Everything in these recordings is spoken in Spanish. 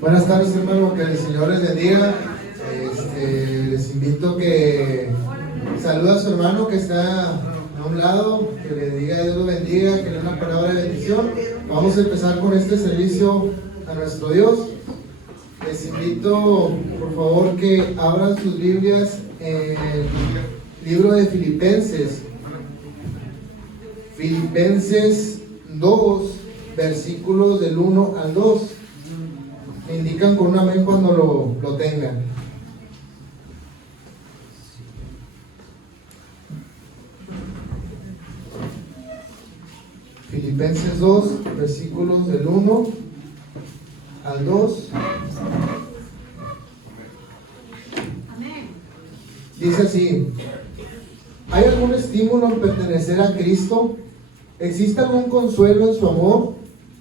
Buenas tardes, hermano, que el Señor les bendiga. Les invito que saluda a su hermano que está a un lado, que le diga Dios lo bendiga, que le dé una palabra de bendición. Vamos a empezar con este servicio a nuestro Dios. Les invito, por favor, que abran sus Biblias en el libro de Filipenses. Filipenses 2, versículos del 1 al 2. Me indican con un amén cuando lo tengan. Filipenses 2, versículos del 1 al 2. Dice así: ¿hay algún estímulo en pertenecer a Cristo? ¿Existe algún consuelo en su amor?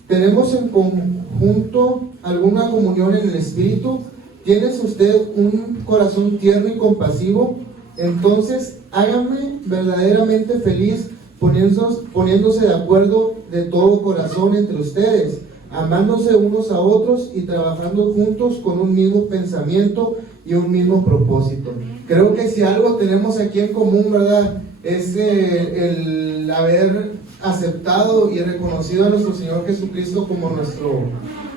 ¿Tenemos en conjunto alguna comunión en el Espíritu? ¿Tiene usted un corazón tierno y compasivo? Entonces hágame verdaderamente feliz poniéndose de acuerdo de todo corazón entre ustedes, amándose unos a otros y trabajando juntos con un mismo pensamiento y un mismo propósito. Creo que si algo tenemos aquí en común, ¿verdad?, es el haber aceptado y reconocido a nuestro Señor Jesucristo como nuestro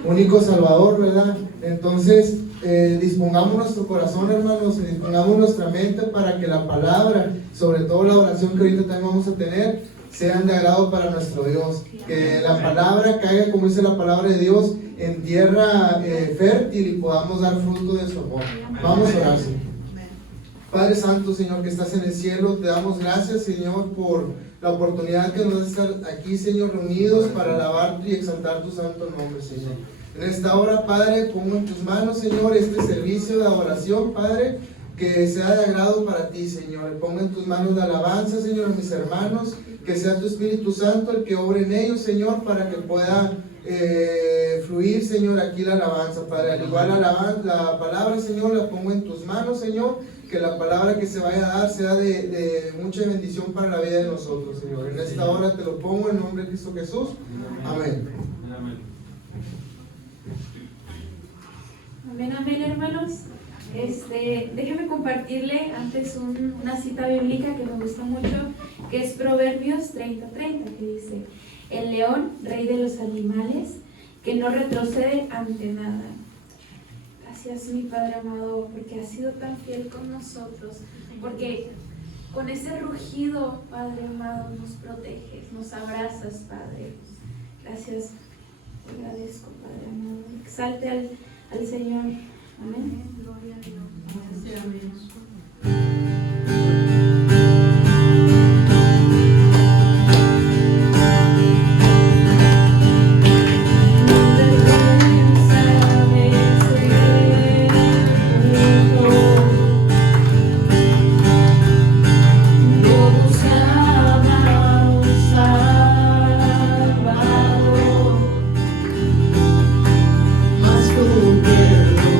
único Salvador, ¿verdad? Entonces, dispongamos nuestro corazón, hermanos, y dispongamos nuestra mente para que la palabra, sobre todo la oración que ahorita también vamos a tener, sean de agrado para nuestro Dios. Que la palabra caiga, como dice la palabra de Dios, en tierra fértil y podamos dar fruto de su amor. Vamos a orar, Señor. Padre Santo, Señor, que estás en el cielo, te damos gracias, Señor, por la oportunidad que nos da estar aquí, Señor, reunidos para alabarte y exaltar tu santo nombre, Señor. En esta hora, Padre, pongo en tus manos, Señor, este servicio de adoración, Padre, que sea de agrado para ti, Señor. Pongo en tus manos la alabanza, Señor, a mis hermanos, que sea tu Espíritu Santo el que obre en ellos, Señor, para que pueda fluir, Señor, aquí la alabanza, Padre. Al igual la palabra, Señor, la pongo en tus manos, Señor, que la palabra que se vaya a dar sea de mucha bendición para la vida de nosotros, Señor. En esta hora te lo pongo en nombre de Cristo Jesús. Amén. Amén, amén, hermanos. Déjenme compartirle antes una cita bíblica que me gusta mucho, que es Proverbios 30:30, que dice: el león, rey de los animales, que no retrocede ante nada. Gracias, mi Padre amado, porque has sido tan fiel con nosotros, porque con ese rugido, Padre amado, nos proteges, nos abrazas, Padre. Gracias, te agradezco, Padre amado. Exalte al Señor. Amén. Gloria a Dios. Gracias, amén. Más cubierto,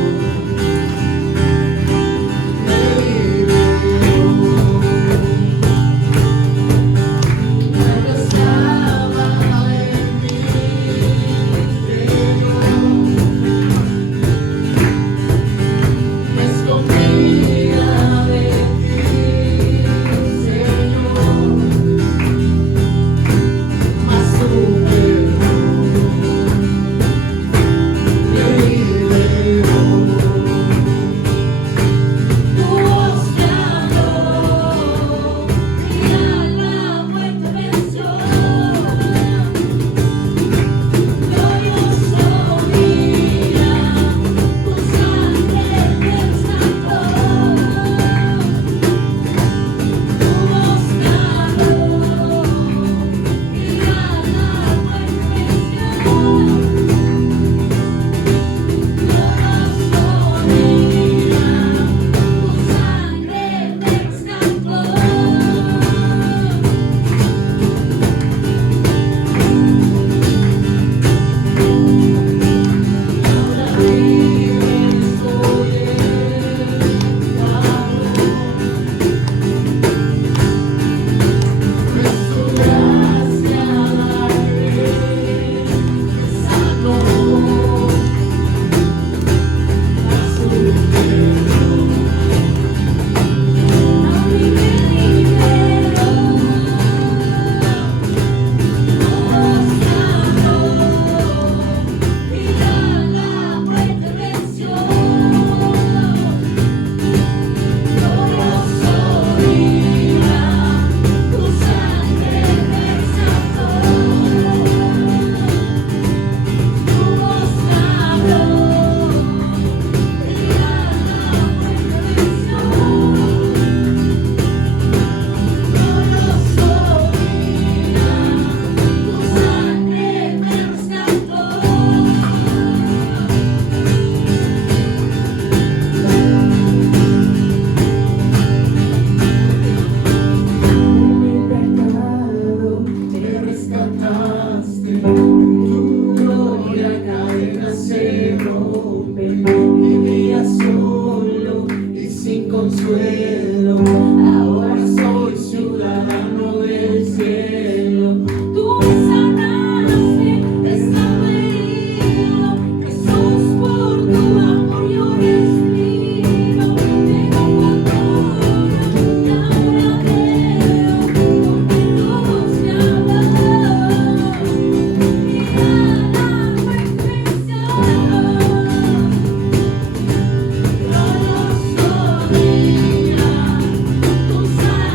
se rompen, vivía solo y sin consuelo. Ahora soy ciudadano del cielo. Tú me sanaste de esta herida, Jesús, por tu amor yo respiro. Tengo cultura y ahora veo, porque luz me ha dado. Mira la perfección, tu sangre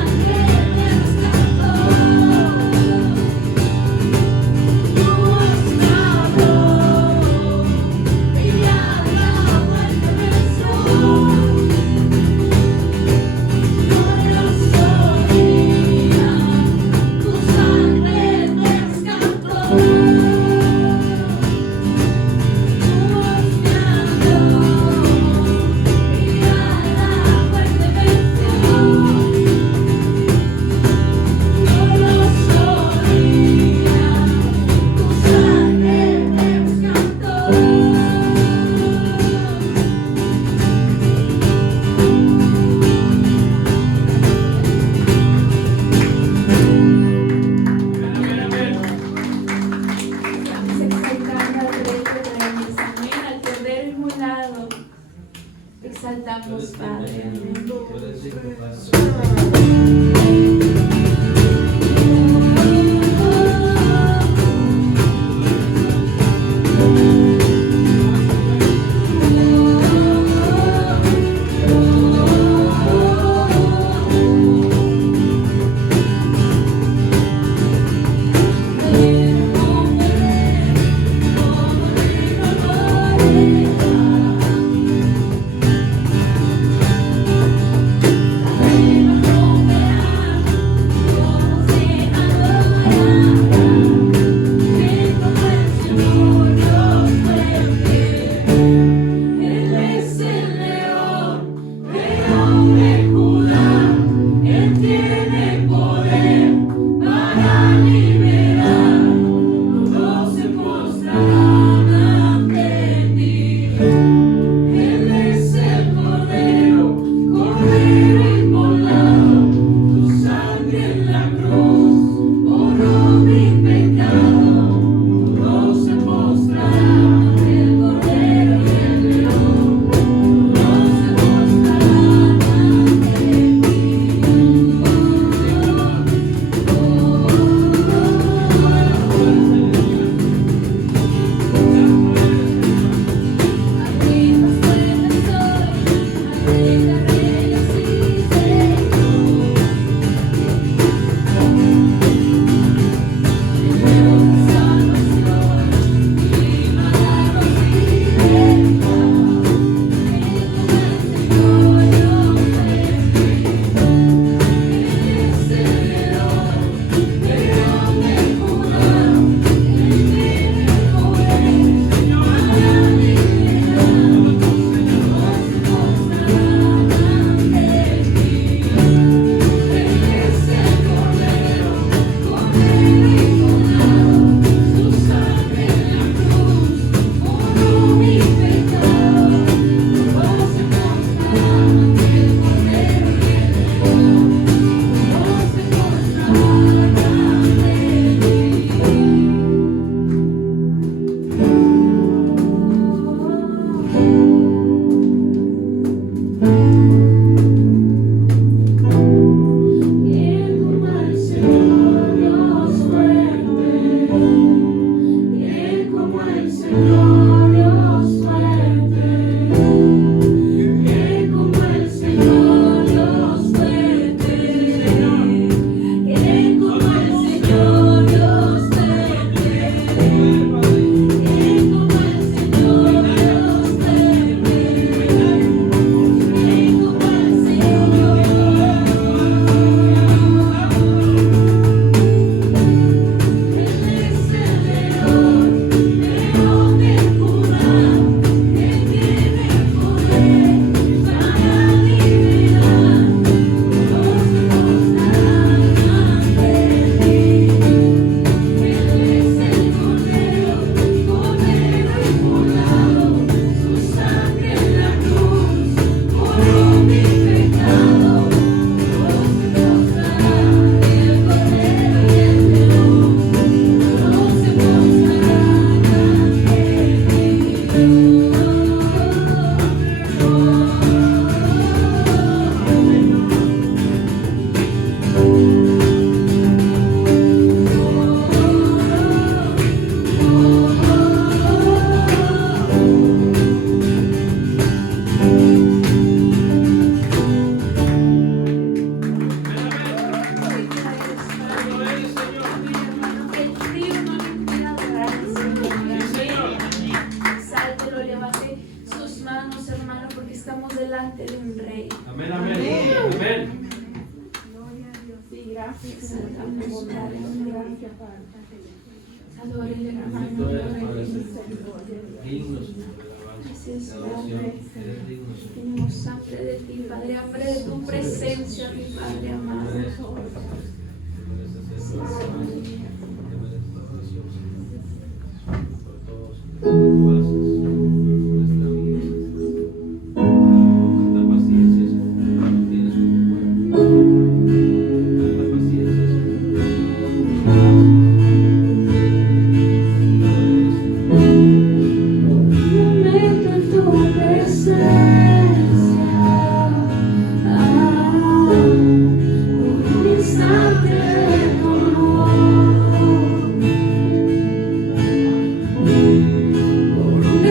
me rescató. Exaltamos, Padre. Amén. Exaltamos, Padre. Adórele, hermano. Tú eres, Padre, dignos de Gracias, adoración, Padre. eres digno, Señor. Tenemos hambre de ti, Padre, hambre de tu presencia, mi Padre amado. Mereces ser adorado, mereces adoración, Señor. Por todo lo que tú haces en nuestra vida. Tanta paciencia, Señor, tú tienes con tu pueblo. Tanta paciencia, Señor. Momento en tu presencia, por un instante de tu amor, por un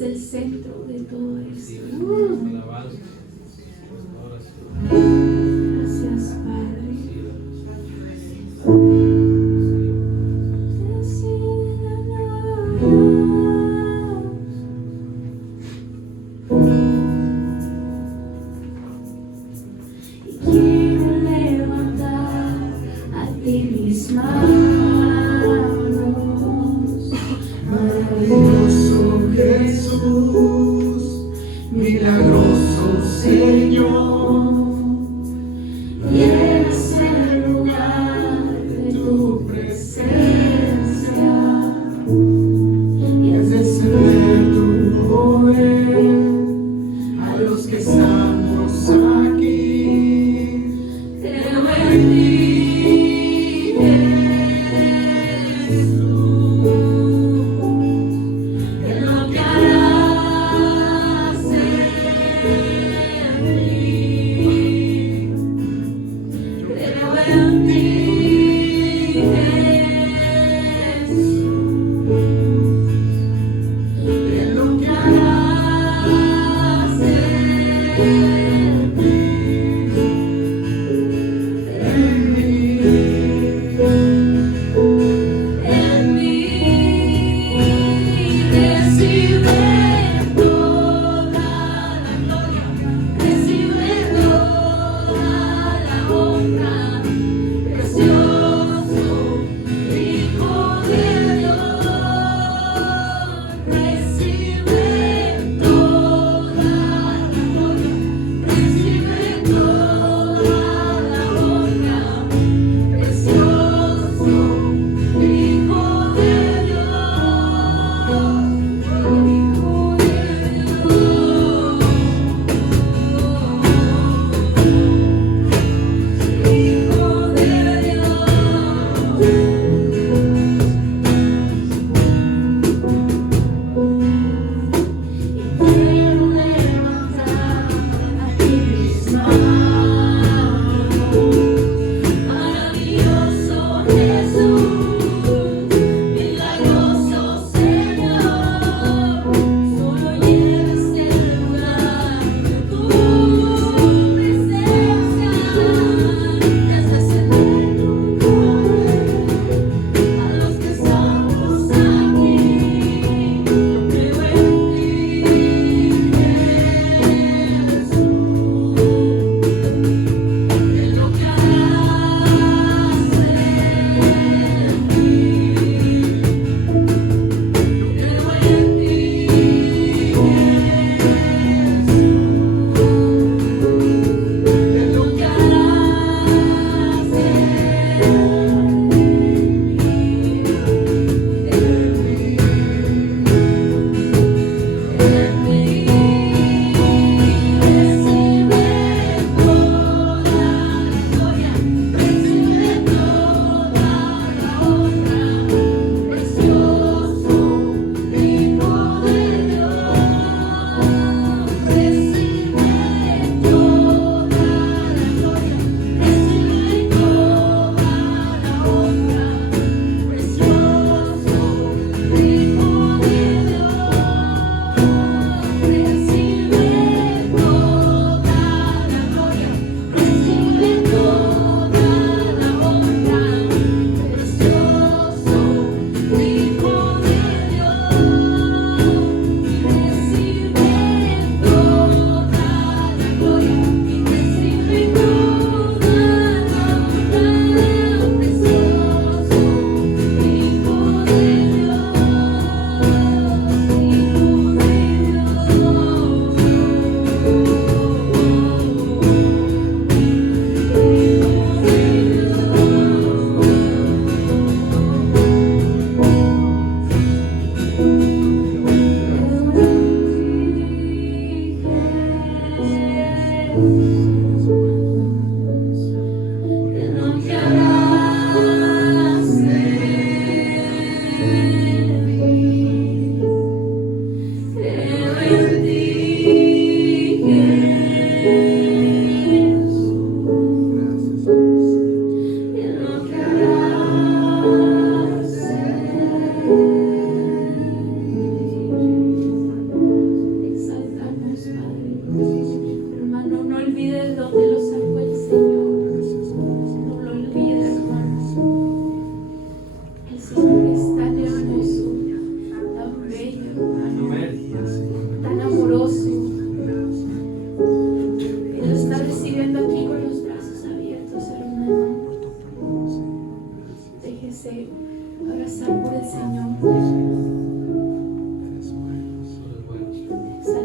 es el centro de todo esto. Recibes nuestra alabanza, nuestra oración. Gracias, Padre. Y quiero levantar a ti mis manos, Maravilloso Jesús, milagroso Señor, llenas el lugar de tu presencia. y es descender tu poder a los que estamos aquí. Creo en ti, Jesús, en lo que harás en mí.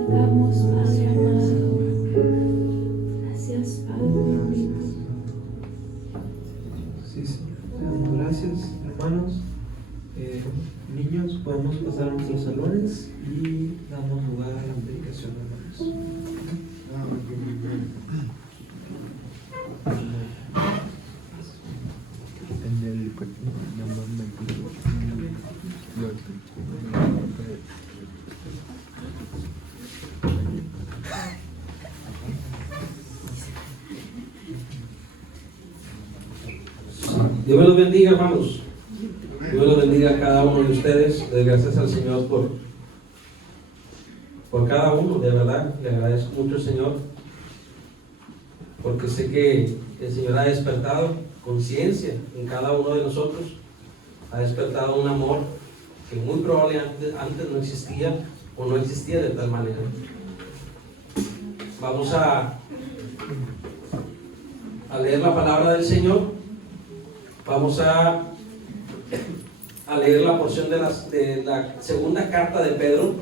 exaltamos, Padre amado. Gracias, Padre. Sí, Señor. Te damos gracias, hermanos. Niños, podemos pasar a nuestros salones y damos lugar a la predicación, hermanos. Dios me los bendiga, hermanos. Dios me los bendiga a cada uno de ustedes. Les gracias al Señor por cada uno, de verdad. Le agradezco mucho al Señor, porque sé que el Señor ha despertado conciencia en cada uno de nosotros. Ha despertado un amor que muy probablemente antes no existía o no existía de tal manera. Vamos a leer la palabra del Señor. Vamos a leer la porción de la segunda carta de Pedro,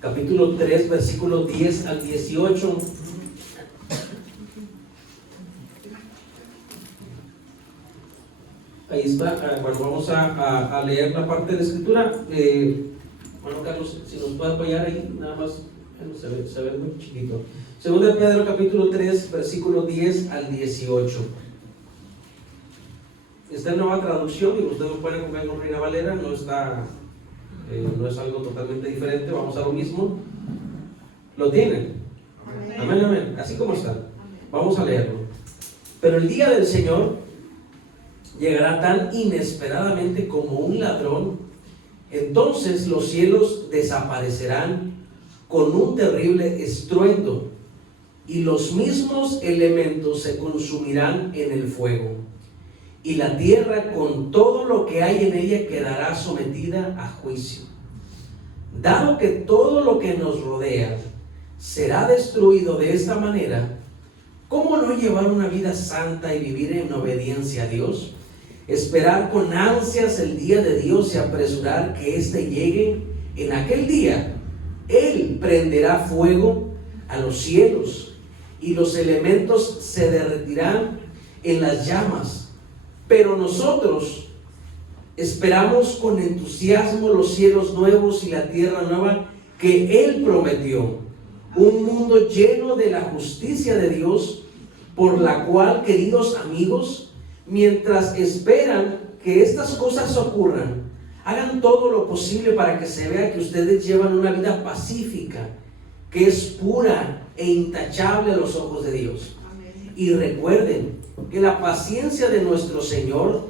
capítulo 3, versículos 10 al 18. Ahí está. Bueno, vamos a leer la parte de la escritura. Bueno, Carlos, si nos puede apoyar ahí, nada más. Bueno, se ve muy chiquito. Segunda de Pedro, capítulo 3, versículo 10 al 18. Está en Nueva Traducción, y ustedes lo pueden comer con Reina Valera, no es algo totalmente diferente, vamos a lo mismo. ¿Lo tienen? Amén, amén. Así como está. Vamos a leerlo. Pero el día del Señor llegará tan inesperadamente como un ladrón. Entonces los cielos desaparecerán con un terrible estruendo, y los mismos elementos se consumirán en el fuego. Y la tierra con todo lo que hay en ella quedará sometida a juicio. Dado que todo lo que nos rodea será destruido de esta manera, ¿cómo no llevar una vida santa y vivir en obediencia a Dios? Esperar con ansias el día de Dios y apresurar que éste llegue. En aquel día, Él prenderá fuego a los cielos y los elementos se derretirán en las llamas. Pero nosotros esperamos con entusiasmo los cielos nuevos y la tierra nueva que Él prometió, un mundo lleno de la justicia de Dios, por la cual, queridos amigos, mientras esperan que estas cosas ocurran, hagan todo lo posible para que se vea que ustedes llevan una vida pacífica, que es pura e intachable a los ojos de Dios. Y recuerden que la paciencia de nuestro Señor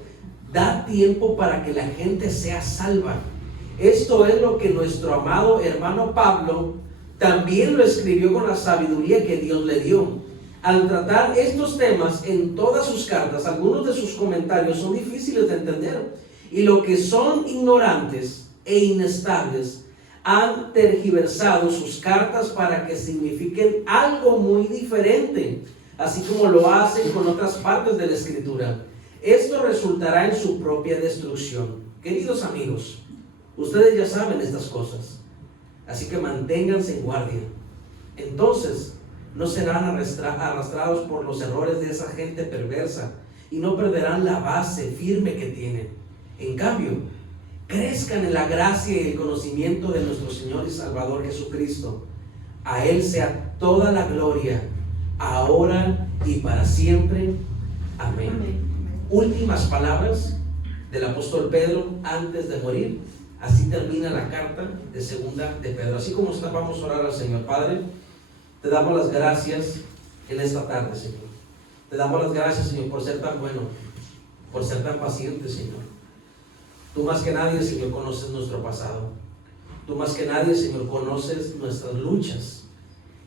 da tiempo para que la gente sea salva. Esto es lo que nuestro amado hermano Pablo también lo escribió con la sabiduría que Dios le dio. Al tratar estos temas en todas sus cartas, algunos de sus comentarios son difíciles de entender, y lo que son ignorantes e inestables han tergiversado sus cartas para que signifiquen algo muy diferente, así como lo hacen con otras partes de la Escritura. Esto resultará en su propia destrucción. Queridos amigos, ustedes ya saben estas cosas, así que manténganse en guardia. Entonces no serán arrastrados por los errores de esa gente perversa y no perderán la base firme que tienen. En cambio, crezcan en la gracia y el conocimiento de nuestro Señor y Salvador Jesucristo. A Él sea toda la gloria, ahora y para siempre. Amén. Amén. Últimas palabras del apóstol Pedro antes de morir. Así termina la carta de segunda de Pedro. Así como está, vamos a orar al Señor. Padre, te damos las gracias en esta tarde, Señor. Te damos las gracias, Señor, por ser tan bueno, por ser tan paciente, Señor. Tú más que nadie, Señor, conoces nuestro pasado. Tú más que nadie, Señor, conoces nuestras luchas.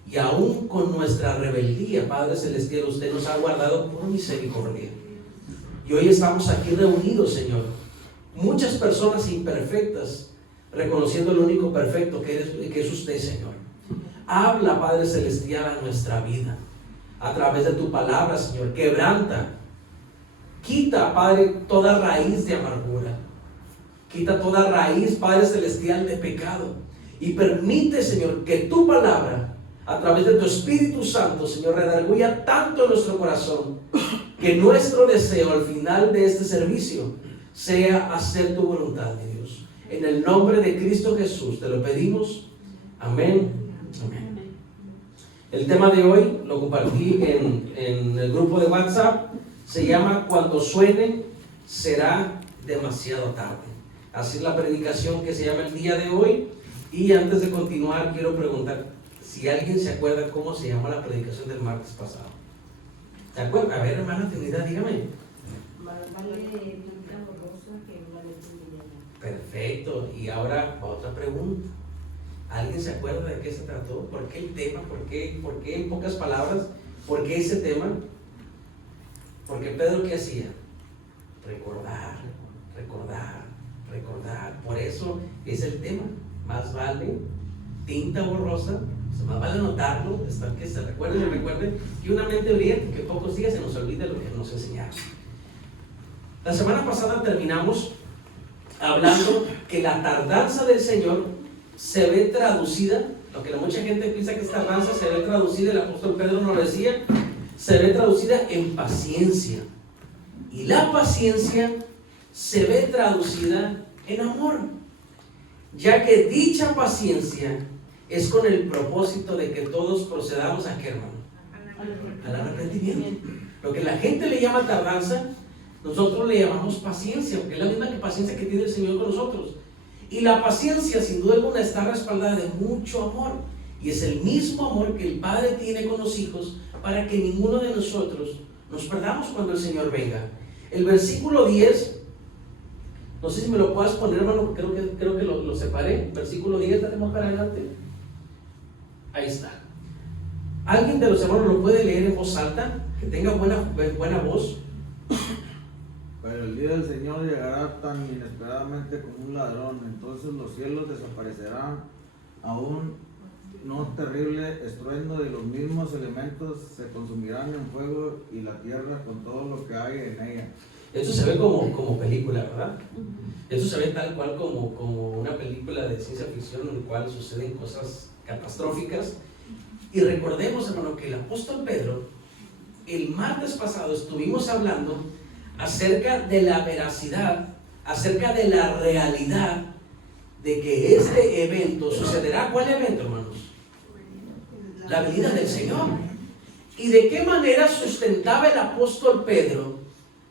Y aún con nuestra rebeldía, Padre Celestial, usted nos ha guardado por misericordia. Y hoy estamos aquí reunidos, Señor, muchas personas imperfectas, reconociendo el único perfecto que es usted, Señor. Habla, Padre Celestial, a nuestra vida a través de tu palabra, Señor. Quebranta, quita, Padre, toda raíz de amargura, quita toda raíz, Padre Celestial, de pecado, Y permite, Señor, que tu palabra, a través de tu Espíritu Santo, Señor, redarguya tanto en nuestro corazón, que nuestro deseo al final de este servicio sea hacer tu voluntad, mi Dios. En el nombre de Cristo Jesús te lo pedimos. Amén. Amén. El tema de hoy lo compartí en el grupo de WhatsApp. Se llama Cuando suene será demasiado tarde. Así es la predicación que se llama el día de hoy. Y antes de continuar, quiero preguntar si alguien se acuerda cómo se llama la predicación del martes pasado. ¿Se acuerda? A ver, hermana Trinidad, dígame. Perfecto. Y ahora otra pregunta. ¿Alguien se acuerda de qué se trató? ¿Por qué el tema? ¿Por qué en pocas palabras? ¿Por qué ese tema? Porque Pedro, ¿qué hacía? Recordar, recordar, recordar. Por eso es el tema. Más vale tinta borrosa, más vale anotarlo, hasta que se recuerden, que una mente brillante, que pocos días se nos olvide lo que nos enseñaron. La semana pasada terminamos hablando que la tardanza del Señor se ve traducida, lo que mucha gente piensa que es tardanza, se ve traducida, el apóstol Pedro nos lo decía, se ve traducida en paciencia. Y la paciencia se ve traducida en amor, ya que dicha paciencia es con el propósito de que todos procedamos a ¿qué, hermano? Al arrepentimiento. Lo que la gente le llama tardanza, nosotros le llamamos paciencia, porque es la misma paciencia que tiene el Señor con nosotros. Y la paciencia, sin duda alguna, está respaldada de mucho amor. Y es el mismo amor que el Padre tiene con los hijos, para que ninguno de nosotros nos perdamos cuando el Señor venga. El versículo 10, no sé si me lo puedas poner, hermano, creo que lo separé. Versículo 10, tenemos para adelante. Ahí está. ¿Alguien de los hermanos lo puede leer en voz alta? Que tenga buena voz. Pero el día del Señor llegará tan inesperadamente como un ladrón. Entonces los cielos desaparecerán a un no terrible estruendo, y los mismos elementos se consumirán en fuego, y la tierra con todo lo que hay en ella. Esto se ve como película, ¿verdad? Esto se ve tal cual como una película de ciencia ficción en la cual suceden cosas catastróficas. Y recordemos, hermano, que el apóstol Pedro, el martes pasado estuvimos hablando acerca de la veracidad, acerca de la realidad de que este evento sucederá. ¿Cuál evento, hermanos? La venida del Señor. ¿Y de qué manera sustentaba el apóstol Pedro?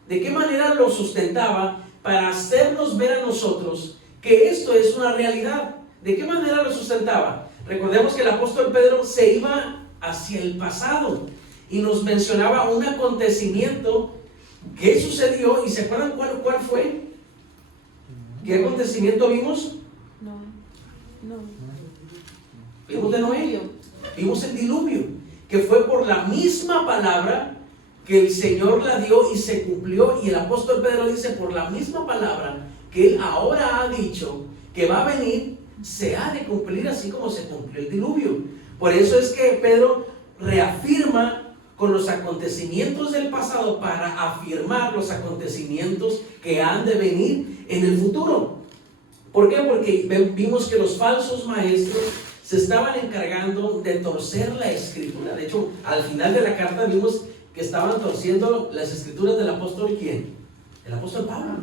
¿De qué manera lo sustentaba para hacernos ver a nosotros que esto es una realidad? ¿De qué manera lo sustentaba? Recordemos que el apóstol Pedro se iba hacia el pasado y nos mencionaba un acontecimiento que sucedió. ¿Y se acuerdan cuál fue? ¿Qué acontecimiento vimos? Vimos de Noé. Vimos el diluvio, que fue por la misma palabra que el Señor la dio y se cumplió. Y el apóstol Pedro dice, por la misma palabra que él ahora ha dicho que va a venir, se ha de cumplir así como se cumplió el diluvio. Por eso es que Pedro reafirma con los acontecimientos del pasado para afirmar los acontecimientos que han de venir en el futuro. ¿Por qué? Porque vimos que los falsos maestros se estaban encargando de torcer la escritura. De hecho, al final de la carta vimos que estaban torciendo las escrituras del apóstol. ¿Quién? El apóstol Pablo.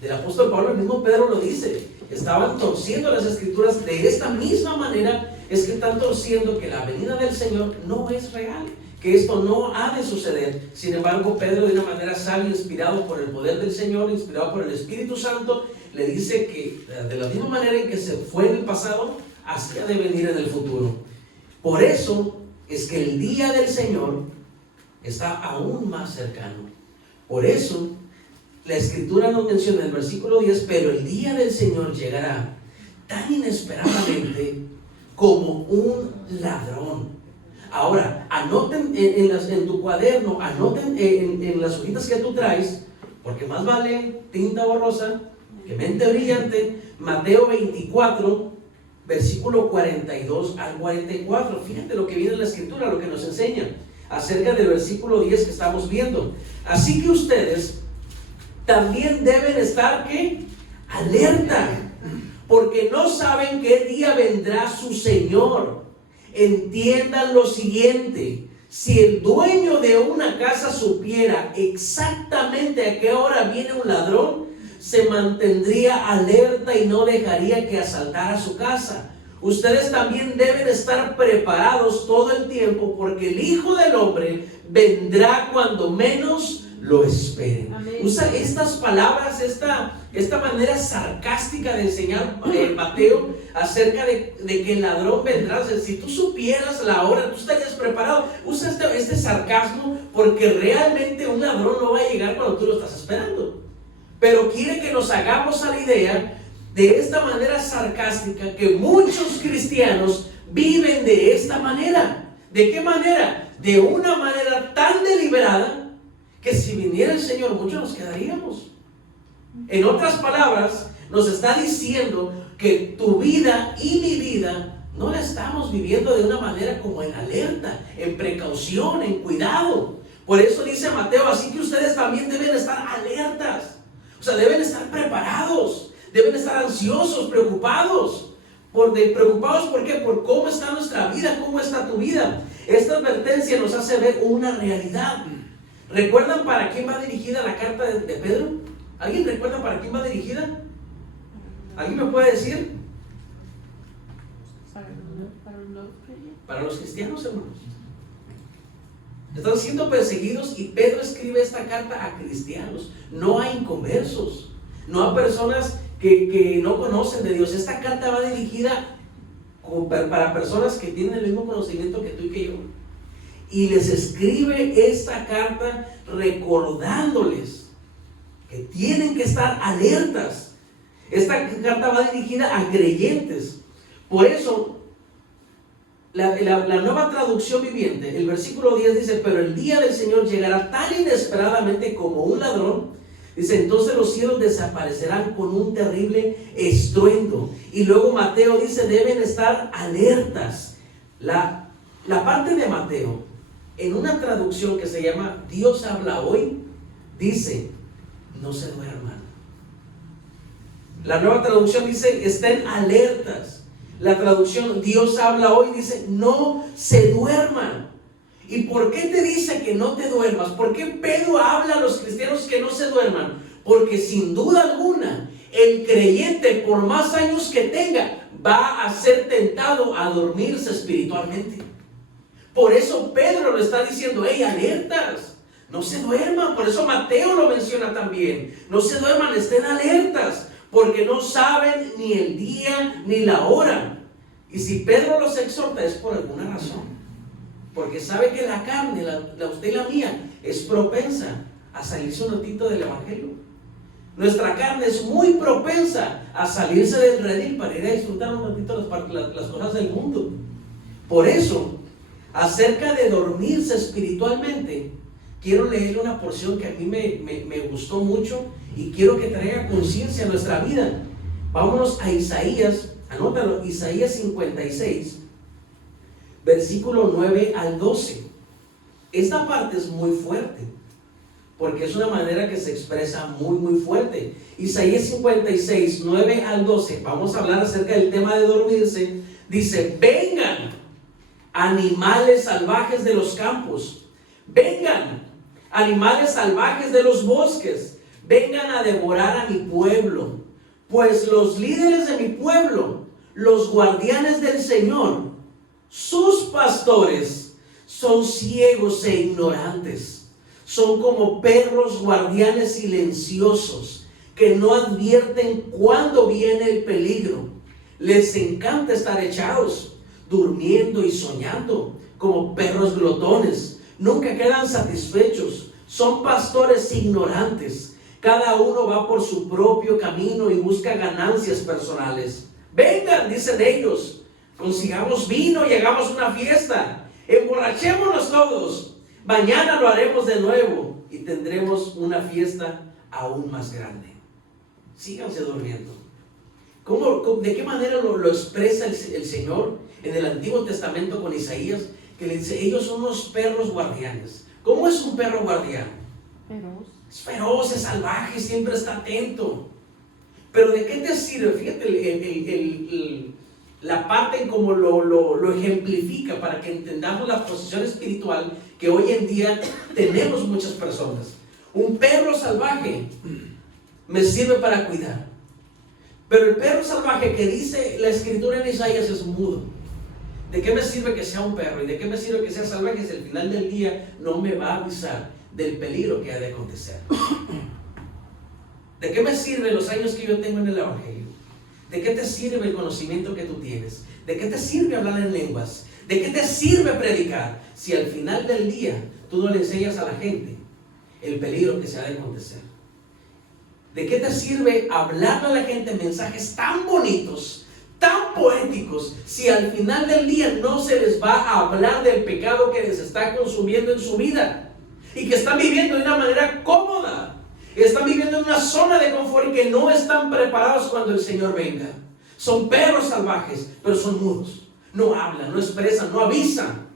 Del apóstol Pablo, el mismo Pedro lo dice. Estaban torciendo las escrituras de esta misma manera. Es que están torciendo que la venida del Señor no es real, que esto no ha de suceder. Sin embargo, Pedro, de una manera sabia, inspirado por el poder del Señor, inspirado por el Espíritu Santo, le dice que de la misma manera en que se fue en el pasado, así ha de venir en el futuro. Por eso es que el día del Señor está aún más cercano. Por eso la Escritura nos menciona en el versículo 10, pero el día del Señor llegará tan inesperadamente como un ladrón. Ahora, anoten en tu cuaderno, anoten en las hojitas que tú traes, porque más vale tinta borrosa que mente brillante. Mateo 24, versículo 42 al 44. Fíjate lo que viene en la Escritura, lo que nos enseña acerca del versículo 10 que estamos viendo. Así que ustedes también deben estar, ¿qué? Alerta, porque no saben qué día vendrá su Señor. Entiendan lo siguiente: si el dueño de una casa supiera exactamente a qué hora viene un ladrón, se mantendría alerta y no dejaría que asaltara su casa. Ustedes también deben estar preparados todo el tiempo, porque el Hijo del Hombre vendrá cuando menos lo esperen. Amén. Usa estas palabras, esta manera sarcástica de enseñar Mateo acerca de que el ladrón vendrá. O sea, si tú supieras la hora, tú estarías preparado. Usa este sarcasmo porque realmente un ladrón no va a llegar cuando tú lo estás esperando. Pero quiere que nos hagamos a la idea de esta manera sarcástica que muchos cristianos viven de esta manera. ¿De qué manera? De una manera tan deliberada que si viniera el Señor, muchos nos quedaríamos. En otras palabras, nos está diciendo que tu vida y mi vida no la estamos viviendo de una manera como en alerta, en precaución, en cuidado. Por eso dice Mateo, así que ustedes también deben estar alertas. O sea, deben estar preparados, deben estar ansiosos, preocupados. ¿Preocupados por qué? Por cómo está nuestra vida, cómo está tu vida. Esta advertencia nos hace ver una realidad. ¿Recuerdan para quién va dirigida la carta de Pedro? ¿Alguien recuerda para quién va dirigida? ¿Alguien me puede decir? Para los cristianos, hermanos. Están siendo perseguidos y Pedro escribe esta carta a cristianos, no a inconversos, no a personas que no conocen de Dios. Esta carta va dirigida para personas que tienen el mismo conocimiento que tú y que yo. Y les escribe esta carta recordándoles que tienen que estar alertas. Esta carta va dirigida a creyentes. Por eso, la nueva traducción viviente, el versículo 10 dice: pero el día del Señor llegará tan inesperadamente como un ladrón. Dice: entonces los cielos desaparecerán con un terrible estruendo. Y luego Mateo dice: deben estar alertas. La parte de Mateo, en una traducción que se llama Dios habla hoy, dice: no se duerman. La nueva traducción dice: estén alertas. La traducción Dios habla hoy dice: no se duerman. ¿Y por qué te dice que no te duermas? ¿Por qué Pedro habla a los cristianos que no se duerman? Porque sin duda alguna el creyente, por más años que tenga, va a ser tentado a dormirse espiritualmente. Por eso Pedro lo está diciendo: hey, alertas, no se duerman. Por eso Mateo lo menciona también: no se duerman, estén alertas, porque no saben ni el día ni la hora. Y si Pedro los exhorta es por alguna razón, porque sabe que la carne, la usted y la mía, es propensa a salirse un ratito del evangelio. Nuestra carne es muy propensa a salirse del redil para ir a disfrutar un ratito las cosas del mundo. Por eso, acerca de dormirse espiritualmente, quiero leer una porción que a mí me gustó mucho y quiero que traiga conciencia a nuestra vida. Vámonos a Isaías, anótalo, Isaías 56, versículo 9 al 12. Esta parte es muy fuerte, porque es una manera que se expresa muy, muy fuerte. Isaías 56, 9 al 12. Vamos a hablar acerca del tema de dormirse. Dice: vengan, animales salvajes de los campos, vengan, animales salvajes de los bosques, vengan a devorar a mi pueblo, pues los líderes de mi pueblo, los guardianes del Señor, sus pastores, son ciegos e ignorantes. Son como perros guardianes silenciosos que no advierten cuándo viene el peligro. Les encanta estar echados, durmiendo y soñando, como perros glotones. Nunca quedan satisfechos. Son pastores ignorantes. Cada uno va por su propio camino y busca ganancias personales. Vengan, dicen ellos, consigamos vino y hagamos una fiesta. Emborrachémonos todos. Mañana lo haremos de nuevo y tendremos una fiesta aún más grande. Síganse durmiendo. ¿De qué manera lo expresa el Señor en el Antiguo Testamento con Isaías? Que le dice: ellos son unos perros guardianes. ¿Cómo es un perro guardián? Feroz. Es feroz, es salvaje, siempre está atento. Pero ¿de qué te sirve? Fíjate la parte en cómo lo ejemplifica para que entendamos la posición espiritual que hoy en día tenemos muchas personas. Un perro salvaje me sirve para cuidar. Pero el perro salvaje que dice la escritura en Isaías es mudo. ¿De qué me sirve que sea un perro? ¿Y de qué me sirve que sea salvaje si al final del día no me va a avisar del peligro que ha de acontecer? ¿De qué me sirve los años que yo tengo en el Evangelio? ¿De qué te sirve el conocimiento que tú tienes? ¿De qué te sirve hablar en lenguas? ¿De qué te sirve predicar si al final del día tú no le enseñas a la gente el peligro que se ha de acontecer? ¿De qué te sirve hablarle a la gente mensajes tan bonitos, tan poéticos, si al final del día no se les va a hablar del pecado que les está consumiendo en su vida y que están viviendo de una manera cómoda? Están viviendo en una zona de confort y que no están preparados cuando el Señor venga. Son perros salvajes, pero son mudos. No hablan, no expresan, no avisan.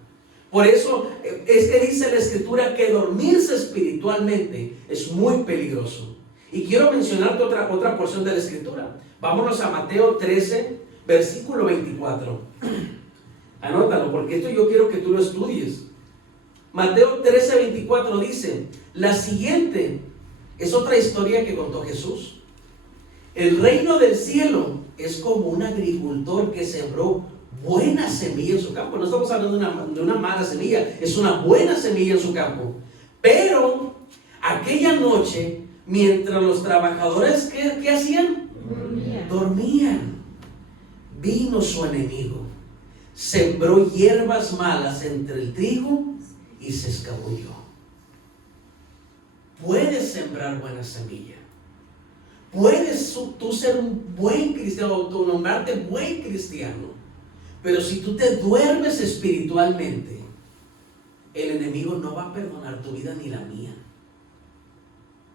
Por eso es que dice la Escritura que dormirse espiritualmente es muy peligroso. Y quiero mencionarte otra porción de la Escritura. Vámonos a Mateo 13, versículo 24. Anótalo, porque esto yo quiero que tú lo estudies. Mateo 13, 24 dice: la siguiente es otra historia que contó Jesús. El reino del cielo es como un agricultor que sembró buena semilla en su campo. No estamos hablando de una mala semilla, es una buena semilla en su campo. Pero aquella noche, mientras los trabajadores, ¿qué hacían? Dormían. Vino su enemigo, sembró hierbas malas entre el trigo y se escabulló. Puedes sembrar buena semilla. Puedes tú ser un buen cristiano, autonombrarte buen cristiano. Pero si tú te duermes espiritualmente, el enemigo no va a perdonar tu vida ni la mía.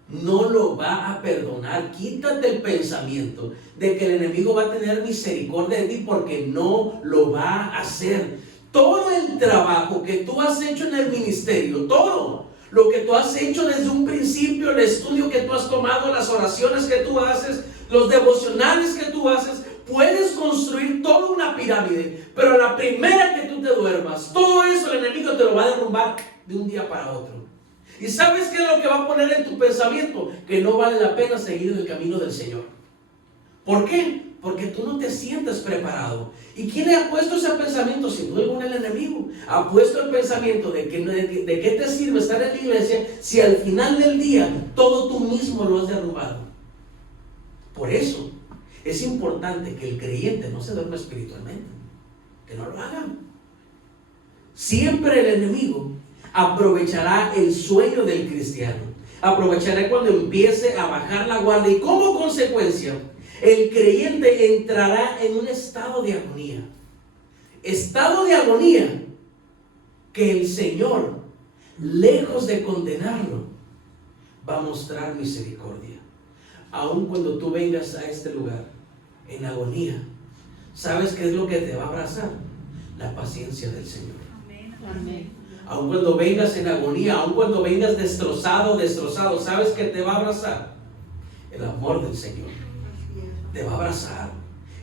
No lo va a perdonar. Quítate el pensamiento de que el enemigo va a tener misericordia de ti, porque no lo va a hacer. Todo el trabajo que tú has hecho en el ministerio, todo lo que tú has hecho desde un principio, el estudio que tú has tomado, las oraciones que tú haces, los devocionales que tú haces, puedes construir toda una pirámide, pero la primera que tú te duermas, todo eso el enemigo te lo va a derrumbar de un día para otro. ¿Y sabes qué es lo que va a poner en tu pensamiento? Que no vale la pena seguir el camino del Señor. ¿Por qué? Porque tú no te sientes preparado. ¿Y quién ha puesto ese pensamiento? Sin duda alguna el enemigo. Ha puesto el pensamiento de qué te sirve estar en la iglesia si al final del día todo tú mismo lo has derrubado. Por eso es importante que el creyente no se duerma espiritualmente, que no lo haga. Siempre el enemigo aprovechará el sueño del cristiano, aprovechará cuando empiece a bajar la guardia, y como consecuencia el creyente entrará en un estado de agonía que el Señor, lejos de condenarlo, va a mostrar misericordia. Aun cuando tú vengas a este lugar en agonía, ¿sabes qué es lo que te va a abrazar? La paciencia del Señor. Amén. Aun cuando vengas en agonía, aun cuando vengas destrozado, ¿sabes qué te va a abrazar? El amor del Señor. Te va a abrazar.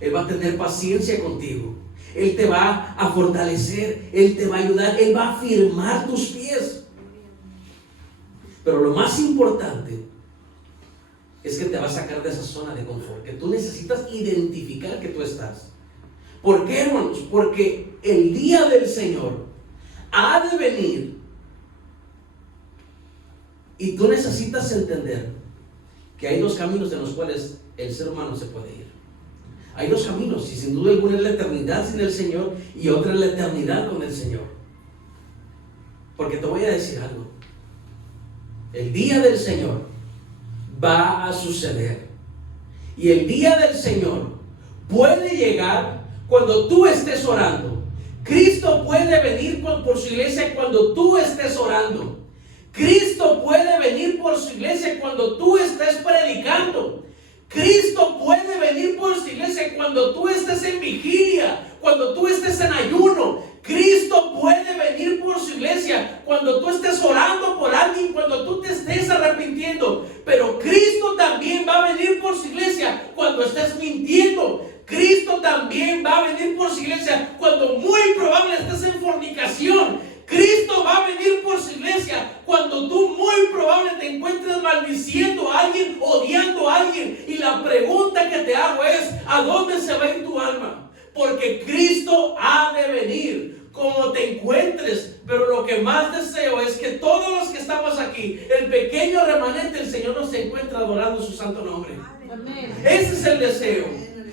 Él va a tener paciencia contigo. Él te va a fortalecer. Él te va a ayudar. Él va a afirmar tus pies. Pero lo más importante es que te va a sacar de esa zona de confort, que tú necesitas identificar que tú estás. ¿Por qué, hermanos? Porque el día del Señor ha de venir, y tú necesitas entender que hay dos caminos en los cuales el ser humano se puede ir. Hay dos caminos, y sin duda alguna es la eternidad sin el Señor, y otra es la eternidad con el Señor. Porque te voy a decir algo: el día del Señor va a suceder, y el día del Señor puede llegar cuando tú estés orando. Cristo puede venir por su iglesia cuando tú estés orando. Cristo puede venir por su iglesia cuando tú estés predicando. Cristo puede venir por su iglesia cuando tú estés en vigilia, cuando tú estés en ayuno. Cristo puede venir por su iglesia cuando tú estés orando por alguien, cuando tú te estés arrepintiendo. Pero Cristo también va a venir por su iglesia cuando por su iglesia cuando muy probable estés en fornicación. Cristo va a venir por su iglesia cuando tú muy probable te encuentres maldiciendo a alguien, odiando a alguien. Y la pregunta que te hago es, ¿a dónde se va a ir tu alma? Porque Cristo ha de venir como te encuentres. Pero lo que más deseo es que todos los que estamos aquí, el pequeño remanente, el Señor nos encuentra adorando su santo nombre. Amén. Ese es el deseo.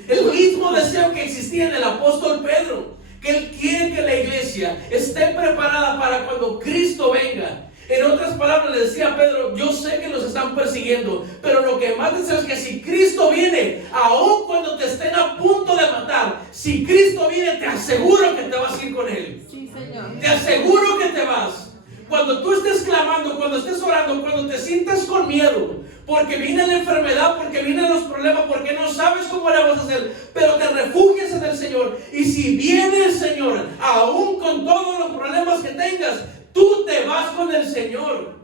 El mismo deseo que existía en el apóstol Pedro, que él quiere que la iglesia esté preparada para cuando Cristo venga. En otras palabras le decía a Pedro, yo sé que los están persiguiendo, pero lo que más deseo es que si Cristo viene, aun cuando te estén a punto de matar, si Cristo viene, te aseguro que te vas a ir con Él. Sí, Señor. Te aseguro que te vas. Cuando tú estés clamando, cuando estés orando, cuando te sientas con miedo, porque viene la enfermedad, porque vienen los problemas, porque no sabes cómo le vas a hacer, pero te refugias en el Señor. Y si viene el Señor, aún con todos los problemas que tengas, tú te vas con el Señor.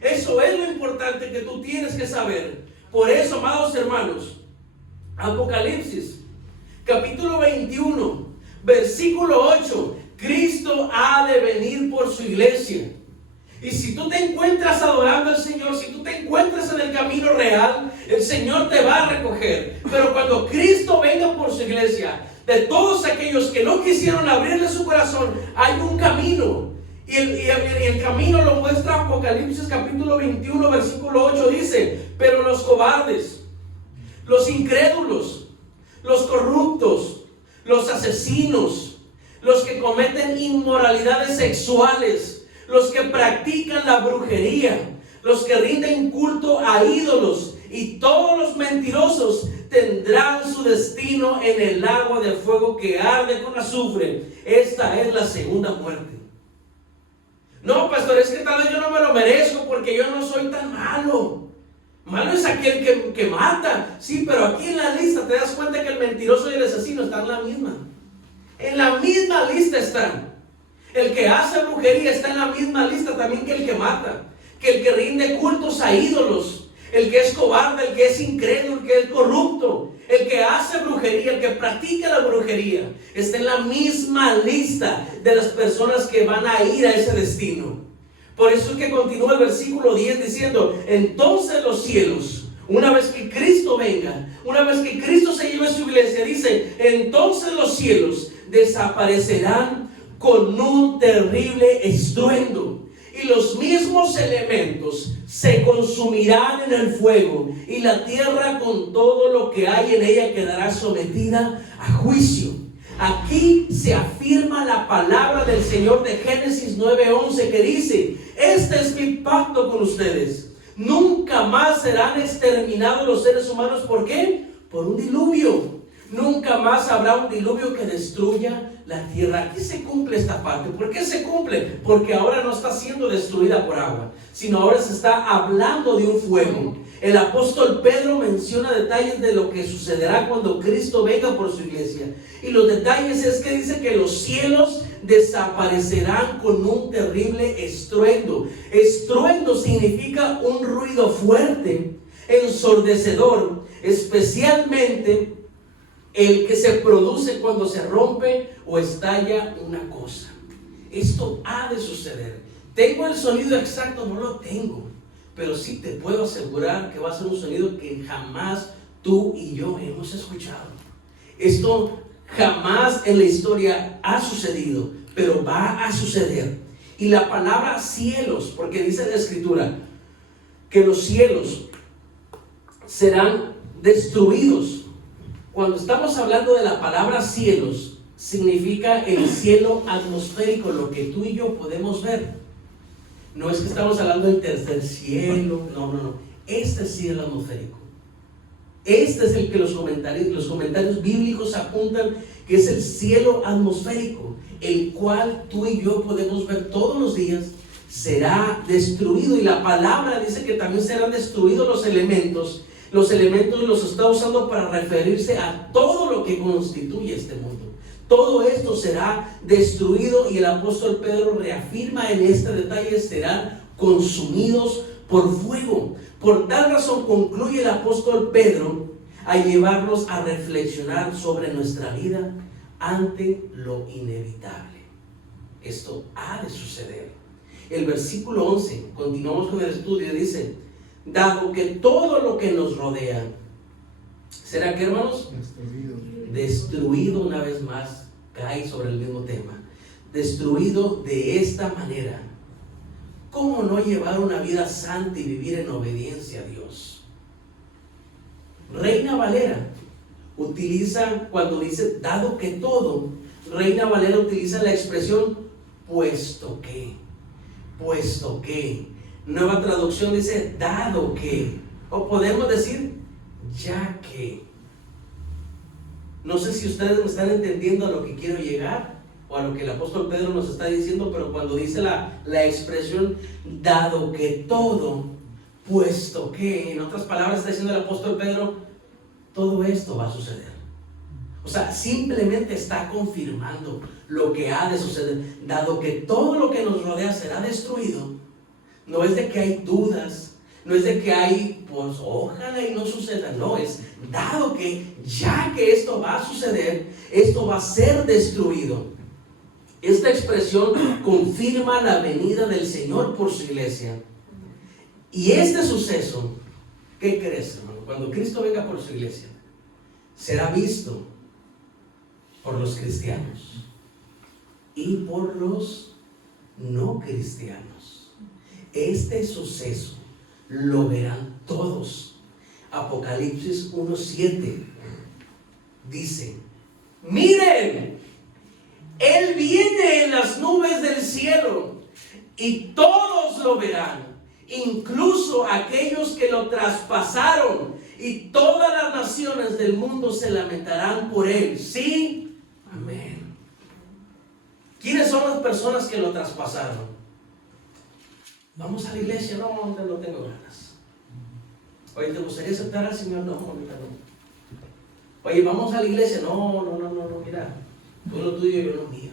Eso es lo importante que tú tienes que saber. Por eso, amados hermanos, Apocalipsis, capítulo 21, versículo 8, Cristo ha de venir por su iglesia. Y si tú te encuentras adorando al Señor, si tú te encuentras en el camino real, el Señor te va a recoger. Pero cuando Cristo venga por su iglesia, de todos aquellos que no quisieron abrirle su corazón, hay un camino. Y el camino lo muestra Apocalipsis capítulo 21, versículo 8, dice: pero los cobardes, los incrédulos, los corruptos, los asesinos, los que cometen inmoralidades sexuales, los que practican la brujería, los que rinden culto a ídolos y todos los mentirosos tendrán su destino en el agua de fuego que arde con azufre. Esta es la segunda muerte. No, pastor, es que tal vez yo no me lo merezco porque yo no soy tan malo. Malo es aquel que mata. Sí, pero aquí en la lista te das cuenta que el mentiroso y el asesino están en la misma. En la misma lista están. El que hace brujería está en la misma lista también que el que mata, que el que rinde cultos a ídolos, el que es cobarde, el que es incrédulo, el que es corrupto, el que hace brujería, el que practica la brujería, está en la misma lista de las personas que van a ir a ese destino. Por eso es que continúa el versículo 10 diciendo: entonces los cielos, una vez que Cristo venga, una vez que Cristo se lleve a su iglesia, dice, entonces los cielos desaparecerán con un terrible estruendo, y los mismos elementos se consumirán en el fuego, y la tierra con todo lo que hay en ella quedará sometida a juicio. Aquí se afirma la palabra del Señor de Génesis 9:11, que dice: este es mi pacto con ustedes, nunca más serán exterminados los seres humanos. ¿Por qué? Por un diluvio. Nunca más habrá un diluvio que destruya la tierra. Aquí se cumple esta parte. ¿Por qué se cumple? Porque ahora no está siendo destruida por agua, sino ahora se está hablando de un fuego. El apóstol Pedro menciona detalles de lo que sucederá cuando Cristo venga por su iglesia. Y los detalles es que dice que los cielos desaparecerán con un terrible estruendo. Estruendo significa un ruido fuerte, ensordecedor, especialmente el que se produce cuando se rompe o estalla una cosa. Esto ha de suceder. ¿Tengo el sonido exacto? No lo tengo, pero sí te puedo asegurar que va a ser un sonido que jamás tú y yo hemos escuchado. Esto jamás en la historia ha sucedido, pero va a suceder. Y la palabra cielos, porque dice la escritura que los cielos serán destruidos. Cuando estamos hablando de la palabra cielos, significa el cielo atmosférico, lo que tú y yo podemos ver. No es que estamos hablando del tercer cielo, no. Este es cielo atmosférico. Este es el que los comentarios bíblicos apuntan que es el cielo atmosférico, el cual tú y yo podemos ver todos los días. Será destruido, y la palabra dice que también serán destruidos los elementos. Los elementos los está usando para referirse a todo lo que constituye este mundo. Todo esto será destruido, y el apóstol Pedro reafirma en este detalle: serán consumidos por fuego. Por tal razón concluye el apóstol Pedro a llevarnos a reflexionar sobre nuestra vida ante lo inevitable. Esto ha de suceder. El versículo 11, continuamos con el estudio, dice: dado que todo lo que nos rodea será, ¿qué, hermanos? Destruido. Una vez más, cae sobre el mismo tema. Destruido de esta manera. ¿Cómo no llevar una vida santa y vivir en obediencia a Dios? Reina Valera utiliza, cuando dice dado que todo, Reina Valera utiliza la expresión puesto que. Puesto que. Nueva Traducción dice dado que. O podemos decir ya que. No sé si ustedes me están entendiendo a lo que quiero llegar o a lo que el apóstol Pedro nos está diciendo, pero cuando dice la expresión dado que todo, puesto que, en otras palabras está diciendo el apóstol Pedro, todo esto va a suceder. O sea, simplemente está confirmando lo que ha de suceder. Dado que todo lo que nos rodea será destruido, no es de que hay dudas, no es de que hay, pues ojalá y no suceda, no, es dado que ya que esto va a suceder, esto va a ser destruido. Esta expresión confirma la venida del Señor por su iglesia. Y este suceso, ¿qué crees, hermano? Cuando Cristo venga por su iglesia, será visto por los cristianos y por los no cristianos. Este suceso lo verán todos. Apocalipsis 1:7 dice: miren, Él viene en las nubes del cielo y todos lo verán, incluso aquellos que lo traspasaron, y todas las naciones del mundo se lamentarán por Él. Sí, amén. ¿Quiénes son las personas que lo traspasaron? Vamos a la iglesia, no tengo ganas. Oye, ¿te gustaría aceptar al Señor? No, ahorita no. Oye, vamos a la iglesia, no, mira, tú lo tuyo y yo lo mío.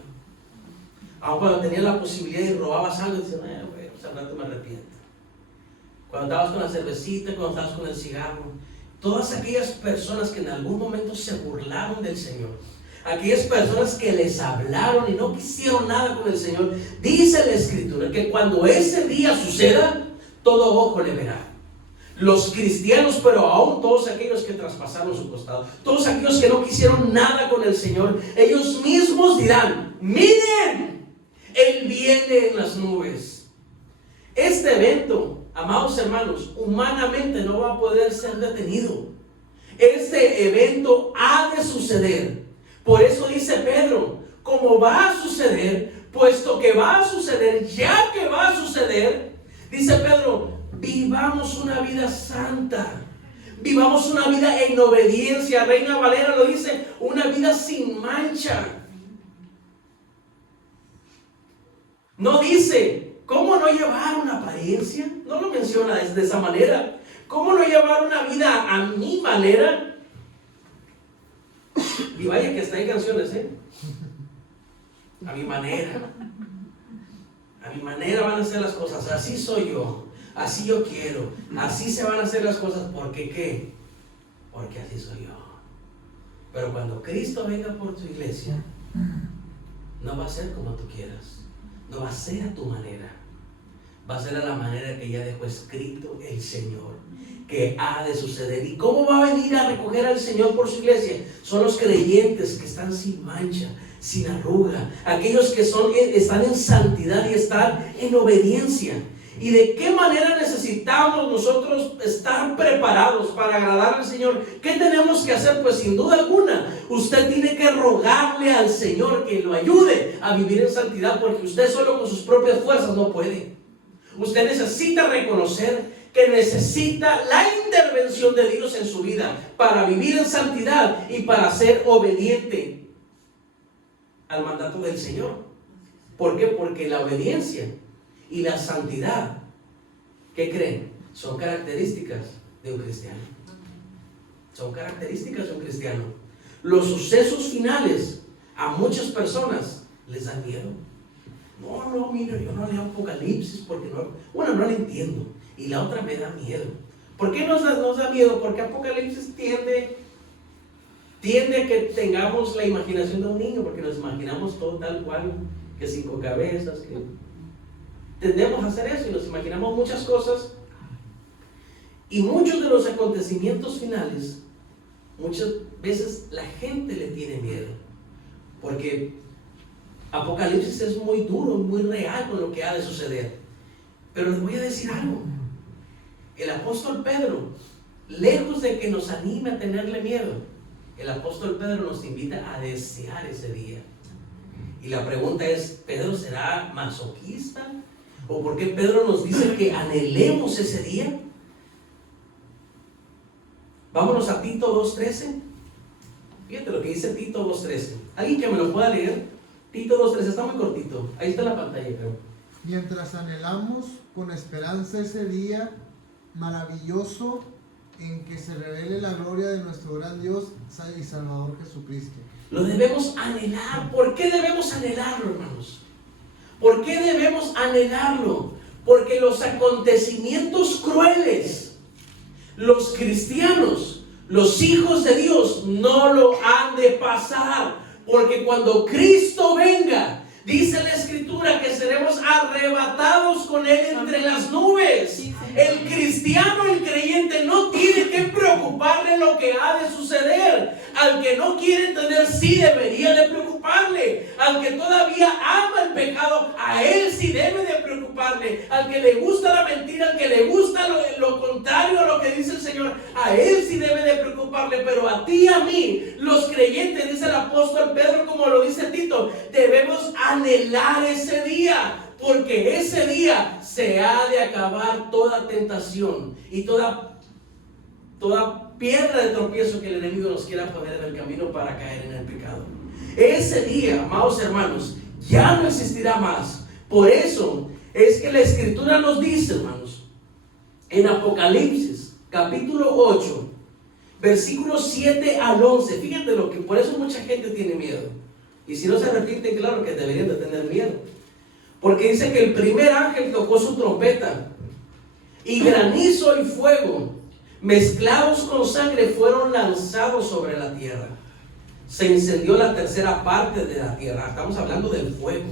Aún cuando tenías la posibilidad y robabas algo, dices, al rato me arrepiento. Cuando estabas con la cervecita, cuando estabas con el cigarro, todas aquellas personas que en algún momento se burlaron del Señor, aquellas personas que les hablaron y no quisieron nada con el Señor, dice la Escritura que cuando ese día suceda, todo ojo le verá. Los cristianos, pero aún todos aquellos que traspasaron su costado, todos aquellos que no quisieron nada con el Señor, ellos mismos dirán: miren, Él viene en las nubes. Este evento, amados hermanos, humanamente no va a poder ser detenido. Este evento ha de suceder. Por eso dice Pedro, como va a suceder, puesto que va a suceder, ya que va a suceder, dice Pedro, vivamos una vida santa, vivamos una vida en obediencia. Reina Valera lo dice, una vida sin mancha. No dice, ¿cómo no llevar una apariencia? No lo menciona de esa manera. ¿Cómo no llevar una vida a mi manera? Y vaya que está en canciones, a mi manera. A mi manera van a ser las cosas. Así soy yo. Así yo quiero. Así se van a hacer las cosas. ¿Por qué qué? Porque así soy yo. Pero cuando Cristo venga por tu iglesia, no va a ser como tú quieras. No va a ser a tu manera. Va a ser a la manera que ya dejó escrito el Señor, que ha de suceder. ¿Y cómo va a venir a recoger al Señor por su iglesia? Son los creyentes que están sin mancha, sin arruga, aquellos que están en santidad y están en obediencia. ¿Y de qué manera necesitamos nosotros estar preparados para agradar al Señor? ¿Qué tenemos que hacer? Pues sin duda alguna, usted tiene que rogarle al Señor que lo ayude a vivir en santidad, porque usted solo con sus propias fuerzas no puede. Usted necesita reconocer que necesita la intervención de Dios en su vida para vivir en santidad y para ser obediente al mandato del Señor. ¿Por qué? Porque la obediencia y la santidad, ¿qué creen? Son características de un cristiano. Son características de un cristiano. Los sucesos finales a muchas personas les dan miedo. No, mira, yo no leo Apocalipsis porque no lo entiendo. Y la otra me da miedo. ¿Por qué nos da miedo? Porque Apocalipsis tiende tiende a que tengamos la imaginación de un niño, porque nos imaginamos todo tal cual, que 5 cabezas, que tendemos a hacer eso y nos imaginamos muchas cosas. Y muchos de los acontecimientos finales, muchas veces la gente le tiene miedo, porque Apocalipsis es muy duro, muy real con lo que ha de suceder. Pero les voy a decir algo. El apóstol Pedro, lejos de que nos anime a tenerle miedo, el apóstol Pedro nos invita a desear ese día. Y la pregunta es, ¿Pedro será masoquista? ¿O por qué Pedro nos dice que anhelemos ese día? Vámonos a Tito 2.13. Fíjate lo que dice Tito 2.13. ¿Alguien que me lo pueda leer? Tito 2.13, está muy cortito. Ahí está la pantalla, creo. Mientras anhelamos con esperanza ese día maravilloso en que se revele la gloria de nuestro gran Dios y Salvador Jesucristo. Lo debemos anhelar. ¿Por qué debemos anhelarlo, hermanos? ¿Por qué debemos anhelarlo? Porque los acontecimientos crueles, los cristianos, los hijos de Dios, no lo han de pasar. Porque cuando Cristo venga, dice la Escritura que seremos arrebatados con Él entre las nubes. El cristiano, el creyente, no tiene que preocuparle lo que ha de suceder. Al que no quiere entender, sí debería de preocuparle. Al que todavía ama el pecado, a él sí debe de preocuparle. Al que le gusta la mentira, al que le gusta lo contrario a lo que dice el Señor, a él sí debe de preocuparle. Pero a ti y a mí, los creyentes, dice el apóstol Pedro, como lo dice Tito, debemos anhelar ese día. Porque ese día se ha de acabar toda tentación y toda piedra de tropiezo que el enemigo nos quiera poner en el camino para caer en el pecado. Ese día, amados hermanos, ya no existirá más. Por eso es que la Escritura nos dice, hermanos, en Apocalipsis, capítulo 8, versículos 7 al 11. Fíjate lo que, por eso mucha gente tiene miedo. Y si no se repite, claro que deberían de tener miedo. Porque dice que el primer ángel tocó su trompeta y granizo y fuego mezclados con sangre fueron lanzados sobre la tierra. Se incendió la tercera parte de la tierra. Estamos hablando del fuego.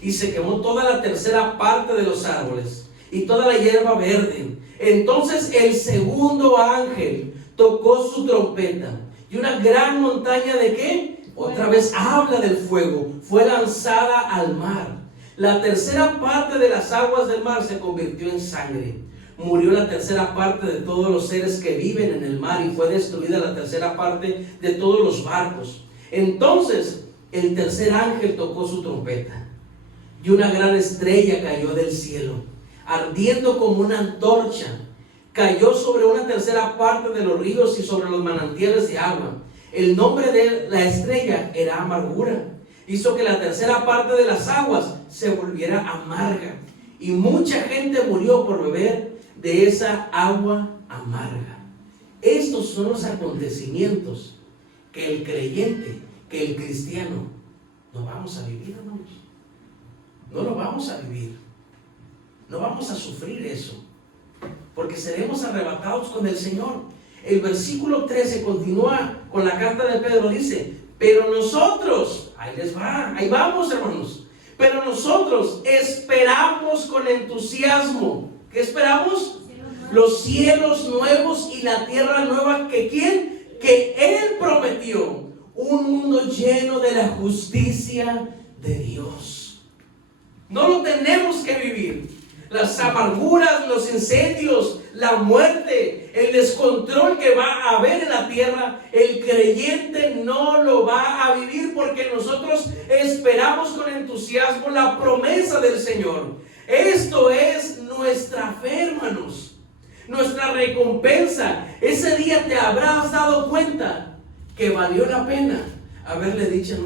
Y se quemó toda la tercera parte de los árboles y toda la hierba verde. Entonces el segundo ángel tocó su trompeta y una gran montaña ¿de qué? Otra vez habla del fuego. Fue lanzada al mar. La tercera parte de las aguas del mar se convirtió en sangre. Murió la tercera parte de todos los seres que viven en el mar y fue destruida la tercera parte de todos los barcos. Entonces el tercer ángel tocó su trompeta y una gran estrella cayó del cielo, ardiendo como una antorcha. Cayó sobre una tercera parte de los ríos y sobre los manantiales de agua. El nombre de la estrella era amargura. Hizo que la tercera parte de las aguas se volviera amarga. Y mucha gente murió por beber de esa agua amarga. Estos son los acontecimientos que el creyente, que el cristiano, no vamos a vivir, hermanos. No lo vamos a vivir. No vamos a sufrir eso. Porque seremos arrebatados con el Señor. El versículo 13 continúa con la carta de Pedro. Dice, pero nosotros, ahí les va, ahí vamos, hermanos. Pero nosotros esperamos con entusiasmo. ¿Qué esperamos? Los cielos nuevos y la tierra nueva que ¿quién? Que Él prometió. Un mundo lleno de la justicia de Dios. No lo tenemos que vivir. Las amarguras, los incendios, la muerte, el descontrol que va a haber en la tierra, el creyente no lo va a vivir porque nosotros esperamos con entusiasmo la promesa del Señor. Esto es nuestra fe, hermanos, nuestra recompensa. Ese día te habrás dado cuenta que valió la pena haberle dicho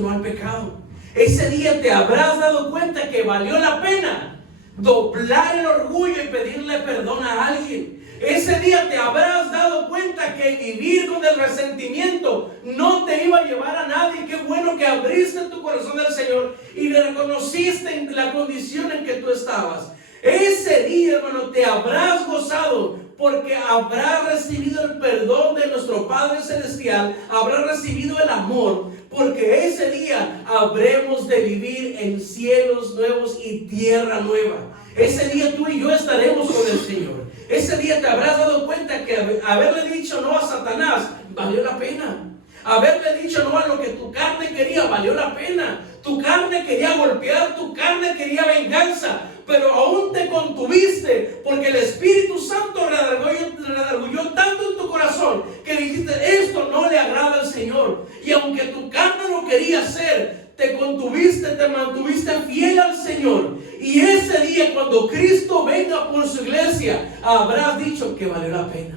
no al pecado. Ese día te habrás dado cuenta que valió la pena doblar el orgullo y pedirle perdón a alguien. Ese día te habrás dado cuenta que vivir con el resentimiento no te iba a llevar a nadie. Qué bueno que abriste tu corazón al Señor y le reconociste en la condición en que tú estabas. Ese día, hermano, te habrás gozado porque habrá recibido el perdón de nuestro Padre Celestial, habrá recibido el amor, porque ese día habremos de vivir en cielos nuevos y tierra nueva. Ese día tú y yo estaremos con el Señor. Ese día te habrás dado cuenta que haberle dicho no a Satanás valió la pena. Haberle dicho no a lo que tu carne quería valió la pena. Tu carne quería golpear, tu carne quería venganza, pero aún te contuviste porque el Espíritu Santo redarguyó tanto en tu corazón que dijiste: esto no le agrada al Señor. Y aunque tu carne lo quería hacer, te contuviste, te mantuviste fiel al Señor. Y ese día, cuando Cristo venga por su iglesia, habrás dicho que valió la pena.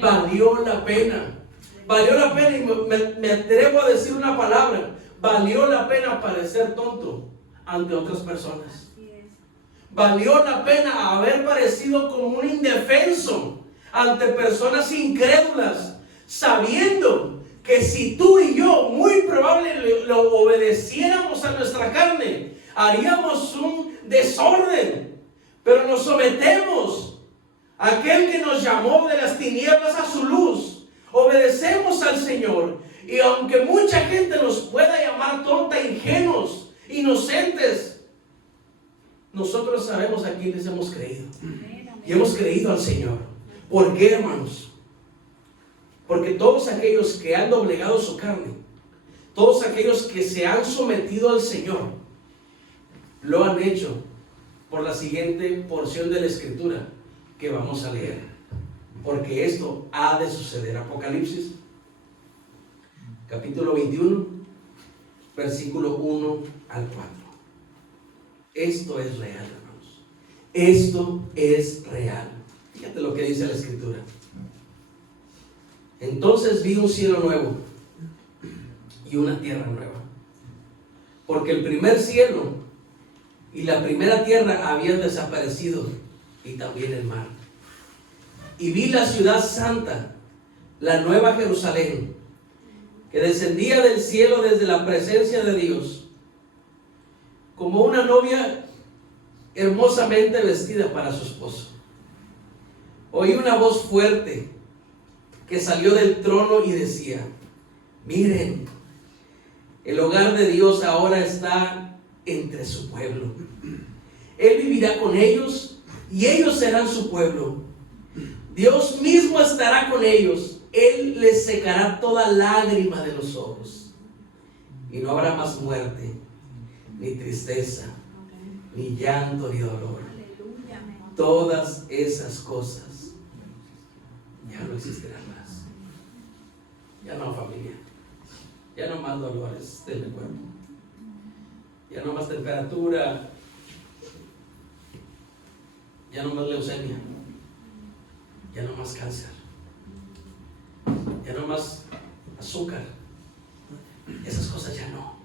Valió la pena. Valió la pena, y me atrevo a decir una palabra: valió la pena parecer tonto ante otras personas. Valió la pena haber parecido como un indefenso ante personas incrédulas, sabiendo que si tú y yo muy probable lo obedeciéramos a nuestra carne, haríamos un desorden. Pero nos sometemos a aquel que nos llamó de las tinieblas a su luz. Obedecemos al Señor, y aunque mucha gente nos pueda llamar tonta, ingenuos, inocentes, nosotros sabemos a quiénes hemos creído. Y hemos creído al Señor. ¿Por qué, hermanos? Porque todos aquellos que han doblegado su carne, todos aquellos que se han sometido al Señor, lo han hecho por la siguiente porción de la Escritura que vamos a leer. Porque esto ha de suceder. Apocalipsis, capítulo 21, versículo 1 al 4. Esto es real, hermanos. Esto es real. Fíjate lo que dice la Escritura. Entonces vi un cielo nuevo y una tierra nueva, porque el primer cielo y la primera tierra habían desaparecido, y también el mar. Y vi la ciudad santa, la nueva Jerusalén, que descendía del cielo desde la presencia de Dios, como una novia hermosamente vestida para su esposo. Oí una voz fuerte que salió del trono y decía: miren, el hogar de Dios ahora está entre su pueblo. Él vivirá con ellos y ellos serán su pueblo. Dios mismo estará con ellos. Él les secará toda lágrima de los ojos. Y no habrá más muerte, ni tristeza, ni llanto, ni dolor. Todas esas cosas ya no existirán más. Ya no, familia. Ya no más dolores del cuerpo. Ya no más temperatura. Ya no más leucemia. Ya no más cáncer. Ya no más azúcar. Esas cosas ya no.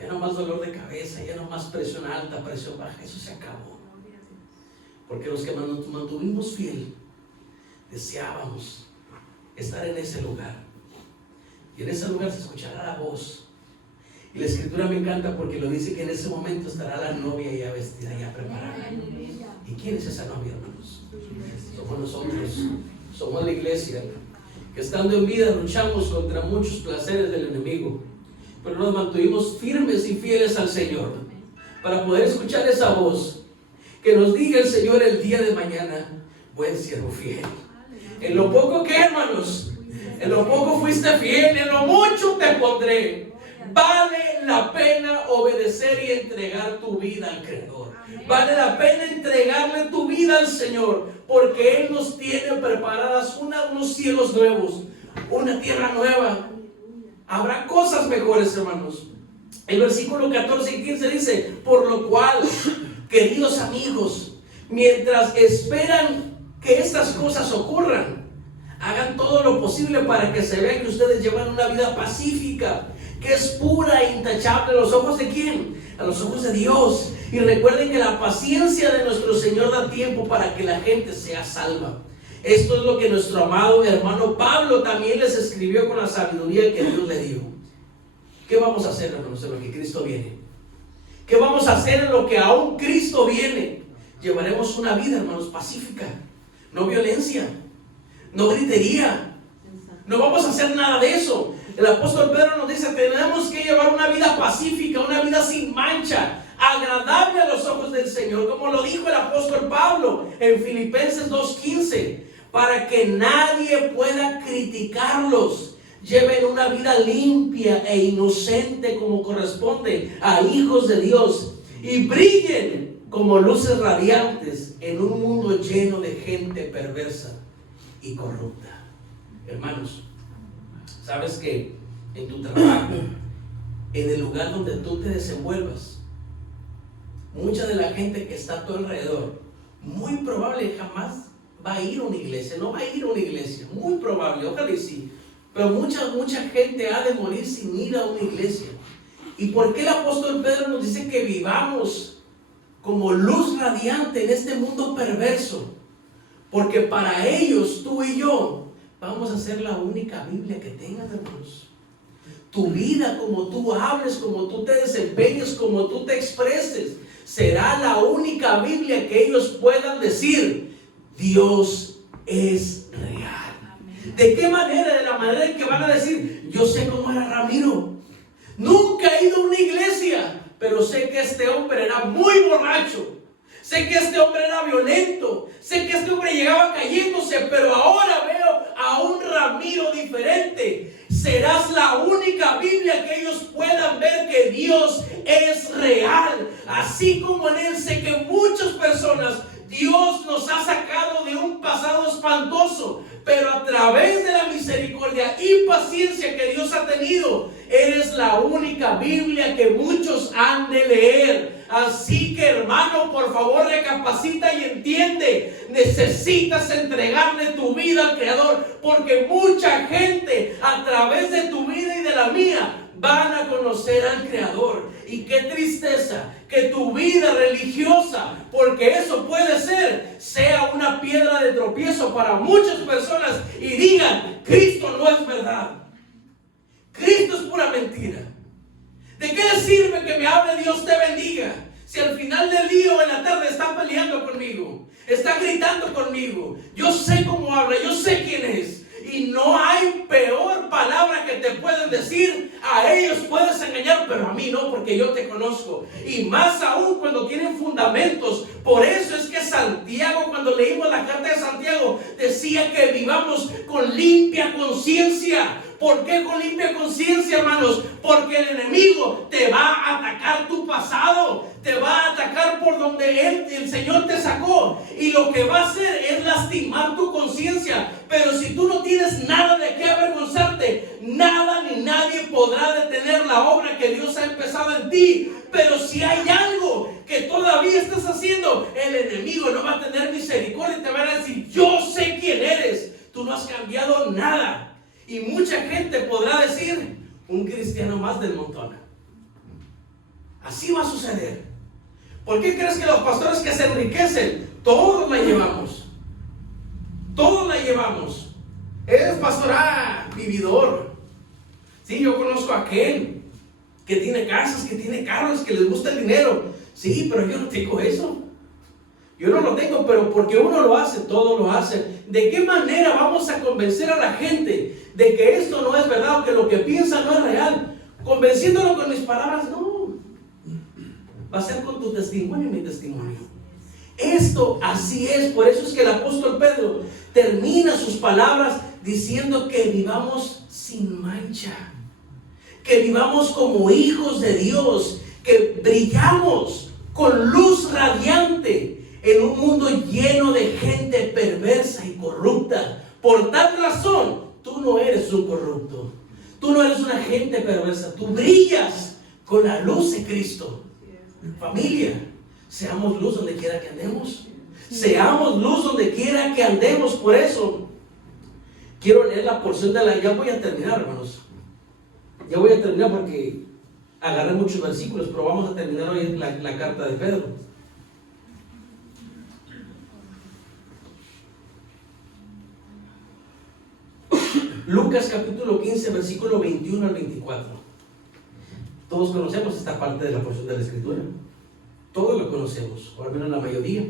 Ya no más dolor de cabeza. Ya no más presión alta, presión baja. Eso se acabó. Porque los que nos mantuvimos fiel deseábamos estar en ese lugar. Y en ese lugar se escuchará la voz. Y la Escritura me encanta porque lo dice que en ese momento estará la novia ya vestida, ya preparada. ¿Y quién es esa novia, hermanos? Somos nosotros. Somos la iglesia, que estando en vida luchamos contra muchos placeres del enemigo, pero nos mantuvimos firmes y fieles al Señor para poder escuchar esa voz que nos diga el Señor el día de mañana: buen siervo fiel. En lo poco que, hermanos, en lo poco fuiste fiel, en lo mucho te pondré. Vale la pena obedecer y entregar tu vida al Creador. Vale la pena entregarle tu vida al Señor, porque Él nos tiene preparadas unos cielos nuevos, una tierra nueva. Habrá cosas mejores, hermanos. El versículo 14 y 15 dice: por lo cual, queridos amigos, mientras esperan que estas cosas ocurran, hagan todo lo posible para que se vea que ustedes llevan una vida pacífica, que es pura e intachable a los ojos de ¿quién? A los ojos de Dios. Y recuerden que la paciencia de nuestro Señor da tiempo para que la gente sea salva. Esto es lo que nuestro amado hermano Pablo también les escribió con la sabiduría que Dios le dio. ¿Qué vamos a hacer, hermanos, en lo que Cristo viene? ¿Qué vamos a hacer en lo que aún Cristo viene? Llevaremos una vida, hermanos, pacífica. no violencia, no gritería. No vamos a hacer nada de eso. El apóstol Pedro nos dice, tenemos que llevar una vida pacífica, una vida sin mancha, agradable a los ojos del Señor, como lo dijo el apóstol Pablo en Filipenses 2:15, para que nadie pueda criticarlos. Lleven una vida limpia e inocente como corresponde a hijos de Dios y brillen como luces radiantes en un mundo lleno de gente perversa y corrupta. Hermanos, sabes que en tu trabajo, en el lugar donde tú te desenvuelvas, mucha de la gente que está a tu alrededor, muy probable jamás va a ir a una iglesia, no va a ir a una iglesia, muy probable, ojalá y sí, pero mucha gente ha de morir sin ir a una iglesia. ¿Y por qué el apóstol Pedro nos dice que vivamos como luz radiante en este mundo perverso? Porque para ellos, tú y yo, vamos a ser la única Biblia que tengan, hermanos. Tu vida, como tú hables, como tú te desempeñes, como tú te expreses, será la única Biblia que ellos puedan decir, Dios es real. ¿De qué manera? De la manera en que van a decir, yo sé cómo era Ramiro. Nunca he ido a una iglesia, pero sé que este hombre era muy borracho. Sé que este hombre era violento. Sé que este hombre llegaba cayéndose, pero ahora veo a un Ramiro diferente. Serás la única Biblia que ellos puedan ver que Dios es real. Así como en Él sé que muchas personas, Dios nos ha sacado de un pasado espantoso, pero a través de la misericordia y paciencia que Dios ha tenido, eres la única Biblia que muchos han de leer. Así que, hermano, por favor recapacita y entiende, necesitas entregarle tu vida al Creador, porque mucha gente a través de tu vida y de la mía van a conocer al Creador. Y qué tristeza que tu vida religiosa, porque eso puede ser, sea una piedra de tropiezo para muchas personas y digan, Cristo no es verdad, Cristo es pura mentira. ¿De qué le sirve que me hable Dios te bendiga si al final del día o en la tarde está peleando conmigo, está gritando conmigo? Yo sé cómo habla, yo sé quién es. Y no hay peor palabra que te pueden decir. A ellos puedes engañar, pero a mí no, porque yo te conozco. Y más aún cuando tienen fundamentos. Por eso es que Santiago, cuando leímos la carta de Santiago, decía que vivamos con limpia conciencia. ¿Por qué con limpia conciencia, hermanos? Porque el enemigo te va a atacar tu pasado, te va a atacar por donde el Señor te sacó, y lo que va a hacer es lastimar tu conciencia. Pero si tú no tienes nada de qué avergonzarte, nada ni nadie podrá detener la obra que Dios ha empezado en ti. Pero si hay algo que todavía estás haciendo, el enemigo no va a tener misericordia y te va a decir, yo sé quién eres, tú no has cambiado nada. Y mucha gente podrá decir, un cristiano más del montón. Así va a suceder. ¿Por qué crees que los pastores que se enriquecen, todos la llevamos? Todos la llevamos. Eres pastor, vividor. Sí, yo conozco a aquel que tiene casas, que tiene carros, que les gusta el dinero. Sí, pero yo no tengo eso. Yo no lo tengo, pero porque uno lo hace, todos lo hacen. ¿De qué manera vamos a convencer a la gente de que esto no es verdad o que lo que piensa no es real? Convenciéndolo con mis palabras, no. Va a ser con tu testimonio y mi testimonio. Esto así es. Por eso es que el apóstol Pedro termina sus palabras diciendo que vivamos sin mancha, que vivamos como hijos de Dios, que brillamos con luz radiante en un mundo lleno de gente perversa y corrupta. Por tal razón, tú no eres un corrupto, tú no eres una gente perversa, tú brillas con la luz de Cristo. Familia, seamos luz donde quiera que andemos. Seamos luz donde quiera que andemos. Por eso quiero leer la porción de la... Ya voy a terminar, hermanos. Ya voy a terminar porque agarré muchos versículos, pero vamos a terminar hoy la carta de Pedro. Lucas capítulo 15, versículo 21 al 24. Todos conocemos esta parte de la porción de la Escritura. Todos lo conocemos, o al menos la mayoría.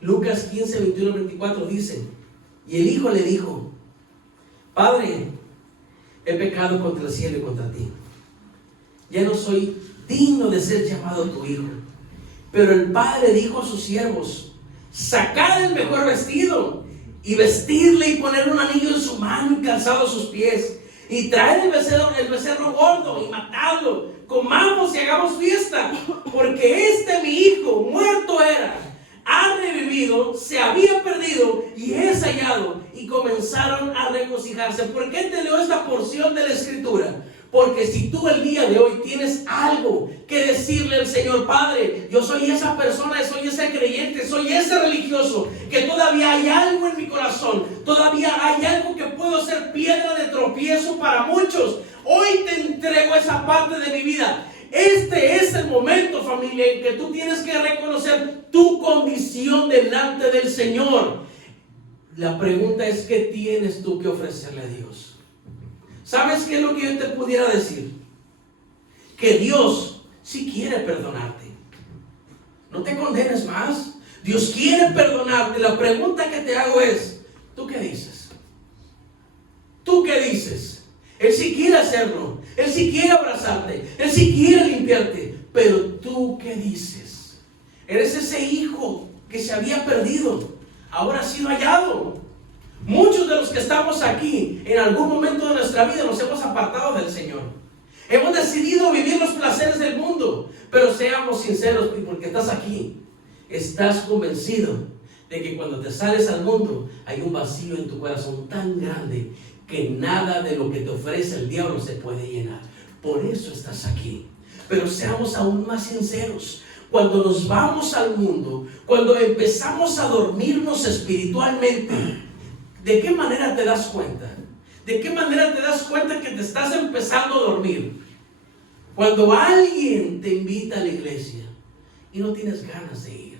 Lucas 15, 21 al 24 dice: y el hijo le dijo: Padre, he pecado contra el cielo y contra ti. Ya no soy digno de ser llamado tu hijo. Pero el padre dijo a sus siervos: sacad el mejor vestido y vestirle y poner un anillo en su mano y calzado a sus pies. Y traed el becerro gordo y matadlo. Comamos y hagamos fiesta, porque este mi hijo muerto era, ha revivido, se había perdido y es hallado. Y comenzaron a regocijarse. ¿Por qué te leo esta porción de la escritura? Porque si tú el día de hoy tienes algo que decirle al Señor: Padre, yo soy esa persona, soy ese creyente, soy ese religioso, que todavía hay algo en mi corazón, todavía hay algo que puedo ser piedra de tropiezo para muchos. Hoy te entrego esa parte de mi vida. Este es el momento, familia, en que tú tienes que reconocer tu condición delante del Señor. La pregunta es: ¿qué tienes tú que ofrecerle a Dios? ¿Sabes qué es lo que yo te pudiera decir? Que Dios sí quiere perdonarte. No te condenes más. Dios quiere perdonarte. La pregunta que te hago es: ¿tú qué dices? ¿Tú qué dices? Él sí quiere hacerlo. Él sí quiere abrazarte. Él sí quiere limpiarte. Pero ¿tú qué dices? Eres ese hijo que se había perdido, ahora ha sido hallado. Muchos de los que estamos aquí, en algún momento de nuestra vida nos hemos apartado del Señor. Hemos decidido vivir los placeres del mundo. Pero seamos sinceros, porque estás aquí, estás convencido de que cuando te sales al mundo hay un vacío en tu corazón tan grande que nada de lo que te ofrece el diablo se puede llenar. Por eso estás aquí. Pero seamos aún más sinceros. Cuando nos vamos al mundo, cuando empezamos a dormirnos espiritualmente, ¿de qué manera te das cuenta? ¿De qué manera te das cuenta que te estás empezando a dormir? Cuando alguien te invita a la iglesia y no tienes ganas de ir.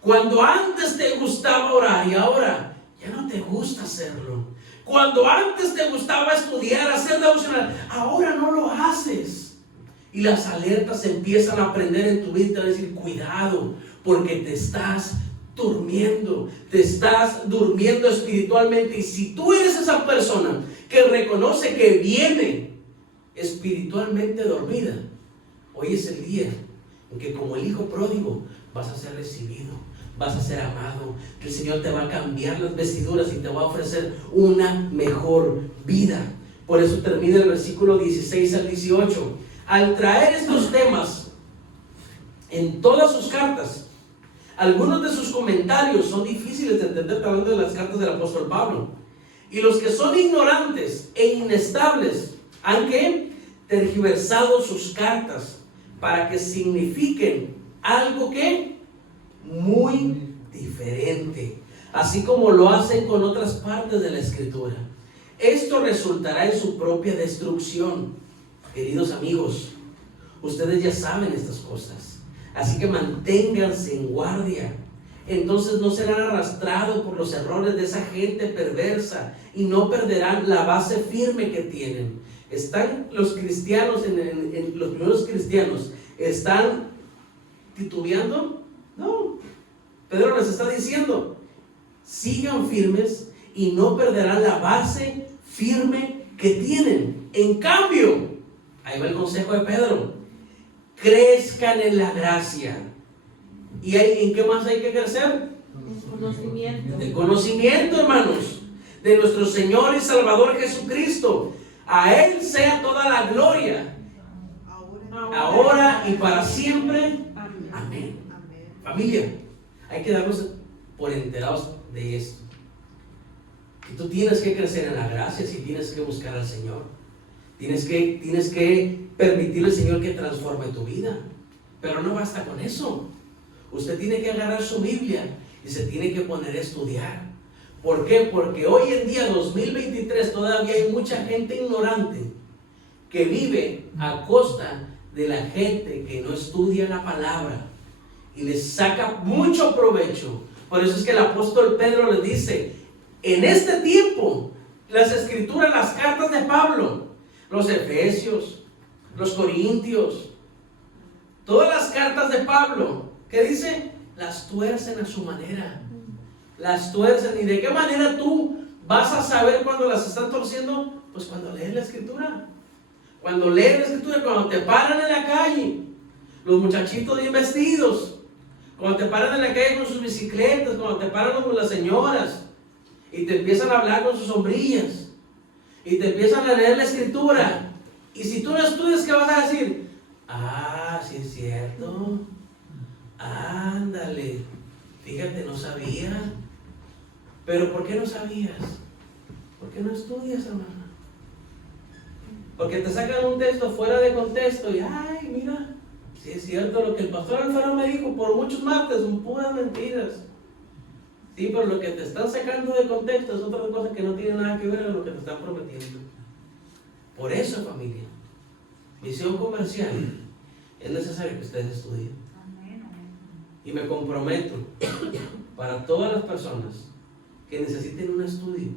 Cuando antes te gustaba orar y ahora ya no te gusta hacerlo. Cuando antes te gustaba estudiar, hacer devocional, ahora no lo haces. Y las alertas empiezan a prender en tu vida y te van a decir: cuidado, porque te estás durmiendo espiritualmente. Y si tú eres esa persona que reconoce que viene espiritualmente dormida, hoy es el día en que, como el hijo pródigo, vas a ser recibido, vas a ser amado. El Señor te va a cambiar las vestiduras y te va a ofrecer una mejor vida. Por eso termina el versículo 16 al 18. Al traer estos temas en todas sus cartas, algunos de sus comentarios son difíciles de entender, hablando de las cartas del apóstol Pablo. Y los que son ignorantes e inestables han tergiversado sus cartas para que signifiquen algo que muy diferente, así como lo hacen con otras partes de la escritura. Esto resultará en su propia destrucción. Queridos amigos, ustedes ya saben estas cosas, así que manténganse en guardia. Entonces no serán arrastrados por los errores de esa gente perversa y no perderán la base firme que tienen. ¿Están los cristianos, los primeros cristianos, están titubeando? No. Pedro les está diciendo: sigan firmes y no perderán la base firme que tienen. En cambio, ahí va el consejo de Pedro: crezcan en la gracia. ¿Y en qué más hay que crecer? El conocimiento, hermanos, de nuestro Señor y Salvador Jesucristo. A Él sea toda la gloria, ahora y para siempre. Amén. Familia, hay que darnos por enterados de esto. Que tú tienes que crecer en la gracia, si tienes que buscar al Señor. Tienes que permitirle al Señor que transforme tu vida. Pero no basta con eso. Usted tiene que agarrar su Biblia y se tiene que poner a estudiar. ¿Por qué? Porque hoy en día, 2023, todavía hay mucha gente ignorante que vive a costa de la gente que no estudia la palabra y les saca mucho provecho. Por eso es que el apóstol Pedro les dice: en este tiempo, las escrituras, las cartas de Pablo, los Efesios, los Corintios, todas las cartas de Pablo, ¿qué dice? las tuercen a su manera. Las tuercen. ¿Y de qué manera tú vas a saber cuando las están torciendo? Pues cuando lees la escritura. Cuando lees la escritura, cuando te paran en la calle, los muchachitos bien vestidos, cuando te paran en la calle con sus bicicletas, cuando te paran con las señoras y te empiezan a hablar con sus sombrillas y te empiezan a leer la escritura. Y si tú no estudias, ¿qué vas a decir? Ah, sí es cierto. Ándale. Fíjate, no sabía. Pero ¿por qué no sabías? ¿Por qué no estudias, hermana? Porque te sacan un texto fuera de contexto y ay, mira, sí es cierto lo que el pastor Alfaro me dijo por muchos martes, son puras mentiras. Sí, pero lo que te están sacando de contexto es otra cosa que no tiene nada que ver con lo que te están prometiendo. Por eso, familia, misión comercial, es necesario que ustedes estudien. Y me comprometo para todas las personas que necesiten un estudio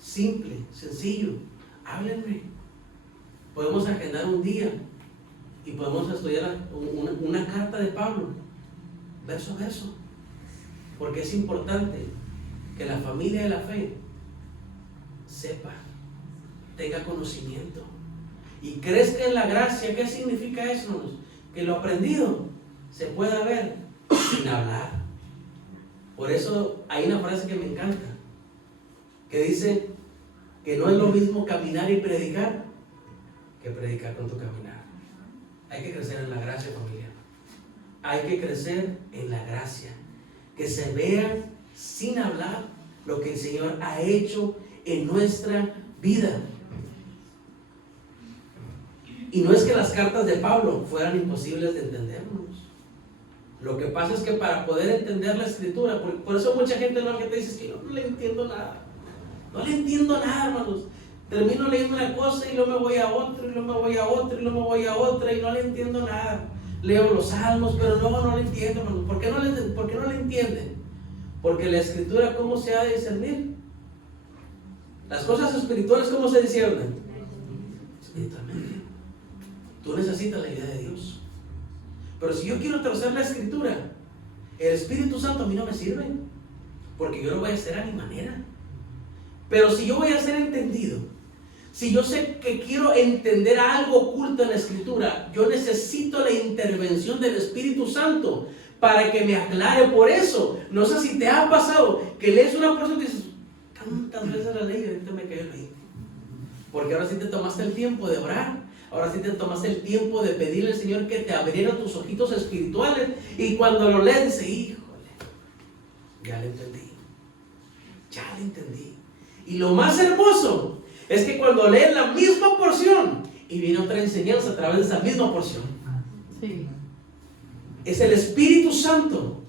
simple, sencillo, háblenme. Podemos agendar un día y podemos estudiar una carta de Pablo, verso a verso, porque es importante que la familia de la fe sepa, tenga conocimiento y crezca en la gracia. ¿Qué significa eso, hermanos? Que lo aprendido se pueda ver sin hablar. Por eso hay una frase que me encanta, que dice que no es lo mismo caminar y predicar que predicar con tu caminar. Hay que crecer en la gracia, familia. Hay que crecer en la gracia. Que se vea sin hablar lo que el Señor ha hecho en nuestra vida. Y no es que las cartas de Pablo fueran imposibles de entendernos. Lo que pasa es que para poder entender la escritura, por eso mucha gente lo que te dice es que yo no le entiendo nada. No le entiendo nada, hermanos. Termino leyendo una cosa y luego me voy a otra, y luego me voy a otra, y luego me voy a otra, y no le entiendo nada. Leo los salmos, pero luego no le entiendo, hermanos. ¿Por qué no le entienden? Porque la escritura, ¿cómo se ha de discernir? Las cosas espirituales, ¿cómo se disciernen? Espiritualmente. Tú necesitas la ayuda de Dios. Pero si yo quiero torcer la escritura, el Espíritu Santo a mí no me sirve, porque yo lo voy a hacer a mi manera. Pero si yo voy a ser entendido, si yo sé que quiero entender algo oculto en la escritura, yo necesito la intervención del Espíritu Santo para que me aclare. Por eso, no sé si te ha pasado que lees una porción y dices, tantas veces la leí y ahorita me cayó el 20. Porque ahora sí te tomaste el tiempo de orar, ahora sí te tomaste el tiempo de pedirle al Señor que te abriera tus ojitos espirituales, y cuando lo lees dices, híjole, ya le entendí, ya le entendí. Y lo más hermoso es que cuando lees la misma porción y viene otra enseñanza a través de esa misma porción, sí, es el Espíritu Santo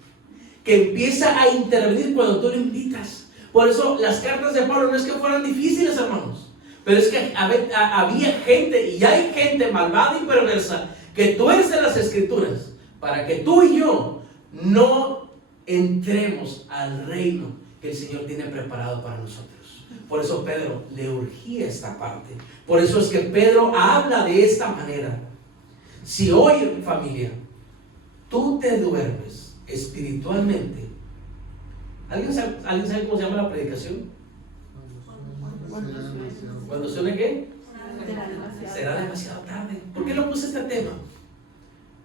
que empieza a intervenir cuando tú lo invitas. Por eso las cartas de Pablo no es que fueran difíciles, hermanos, pero es que había gente, y hay gente malvada y perversa que tuerce las escrituras para que tú y yo no entremos al reino que el Señor tiene preparado para nosotros. Por eso Pedro le urgía esta parte. Por eso es que Pedro habla de esta manera. Si hoy, familia, tú te duermes espiritualmente, ¿alguien sabe cómo se llama la predicación? ¿Cuando suene qué? Será demasiado tarde. ¿Por qué lo puse este tema?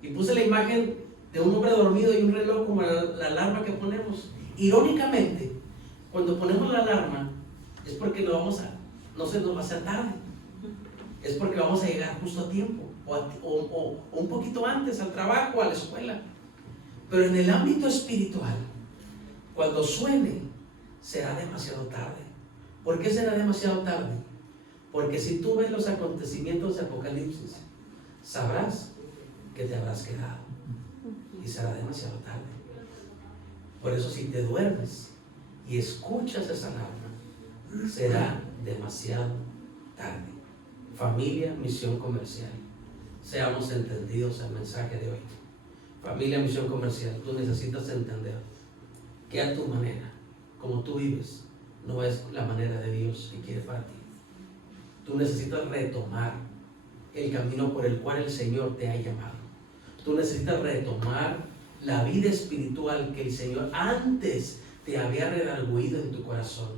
Y puse la imagen de un hombre dormido y un reloj como la alarma que ponemos. Irónicamente, cuando ponemos la alarma, es porque no se nos va a hacer tarde. Es porque vamos a llegar justo a tiempo, o un poquito antes al trabajo, a la escuela. Pero en el ámbito espiritual, cuando suene, será demasiado tarde. ¿Por qué será demasiado tarde? Porque si tú ves los acontecimientos de Apocalipsis, sabrás que te habrás quedado y será demasiado tarde. Por eso, si te duermes y escuchas esa alarma, será demasiado tarde. Familia, misión comercial. Seamos entendidos al mensaje de hoy. Familia, misión comercial. Tú necesitas entender que a tu manera, como tú vives, no es la manera de Dios que quiere para ti. Tú necesitas retomar el camino por el cual el Señor te ha llamado. Tú necesitas retomar la vida espiritual que el Señor antes te había redarguido en tu corazón,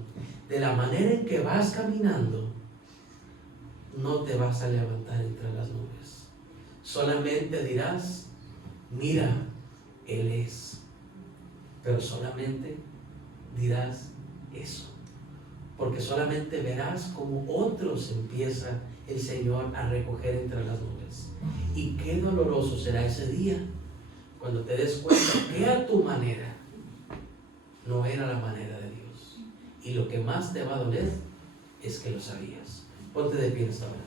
de la manera en que vas caminando, no te vas a levantar entre las nubes. Solamente dirás, mira, Él es. Pero solamente dirás eso. Porque solamente verás como otros empieza el Señor a recoger entre las nubes. Y qué doloroso será ese día cuando te des cuenta que a tu manera no era la manera de Dios. Y lo que más te va a doler es que lo sabías. Ponte de pie esta hora.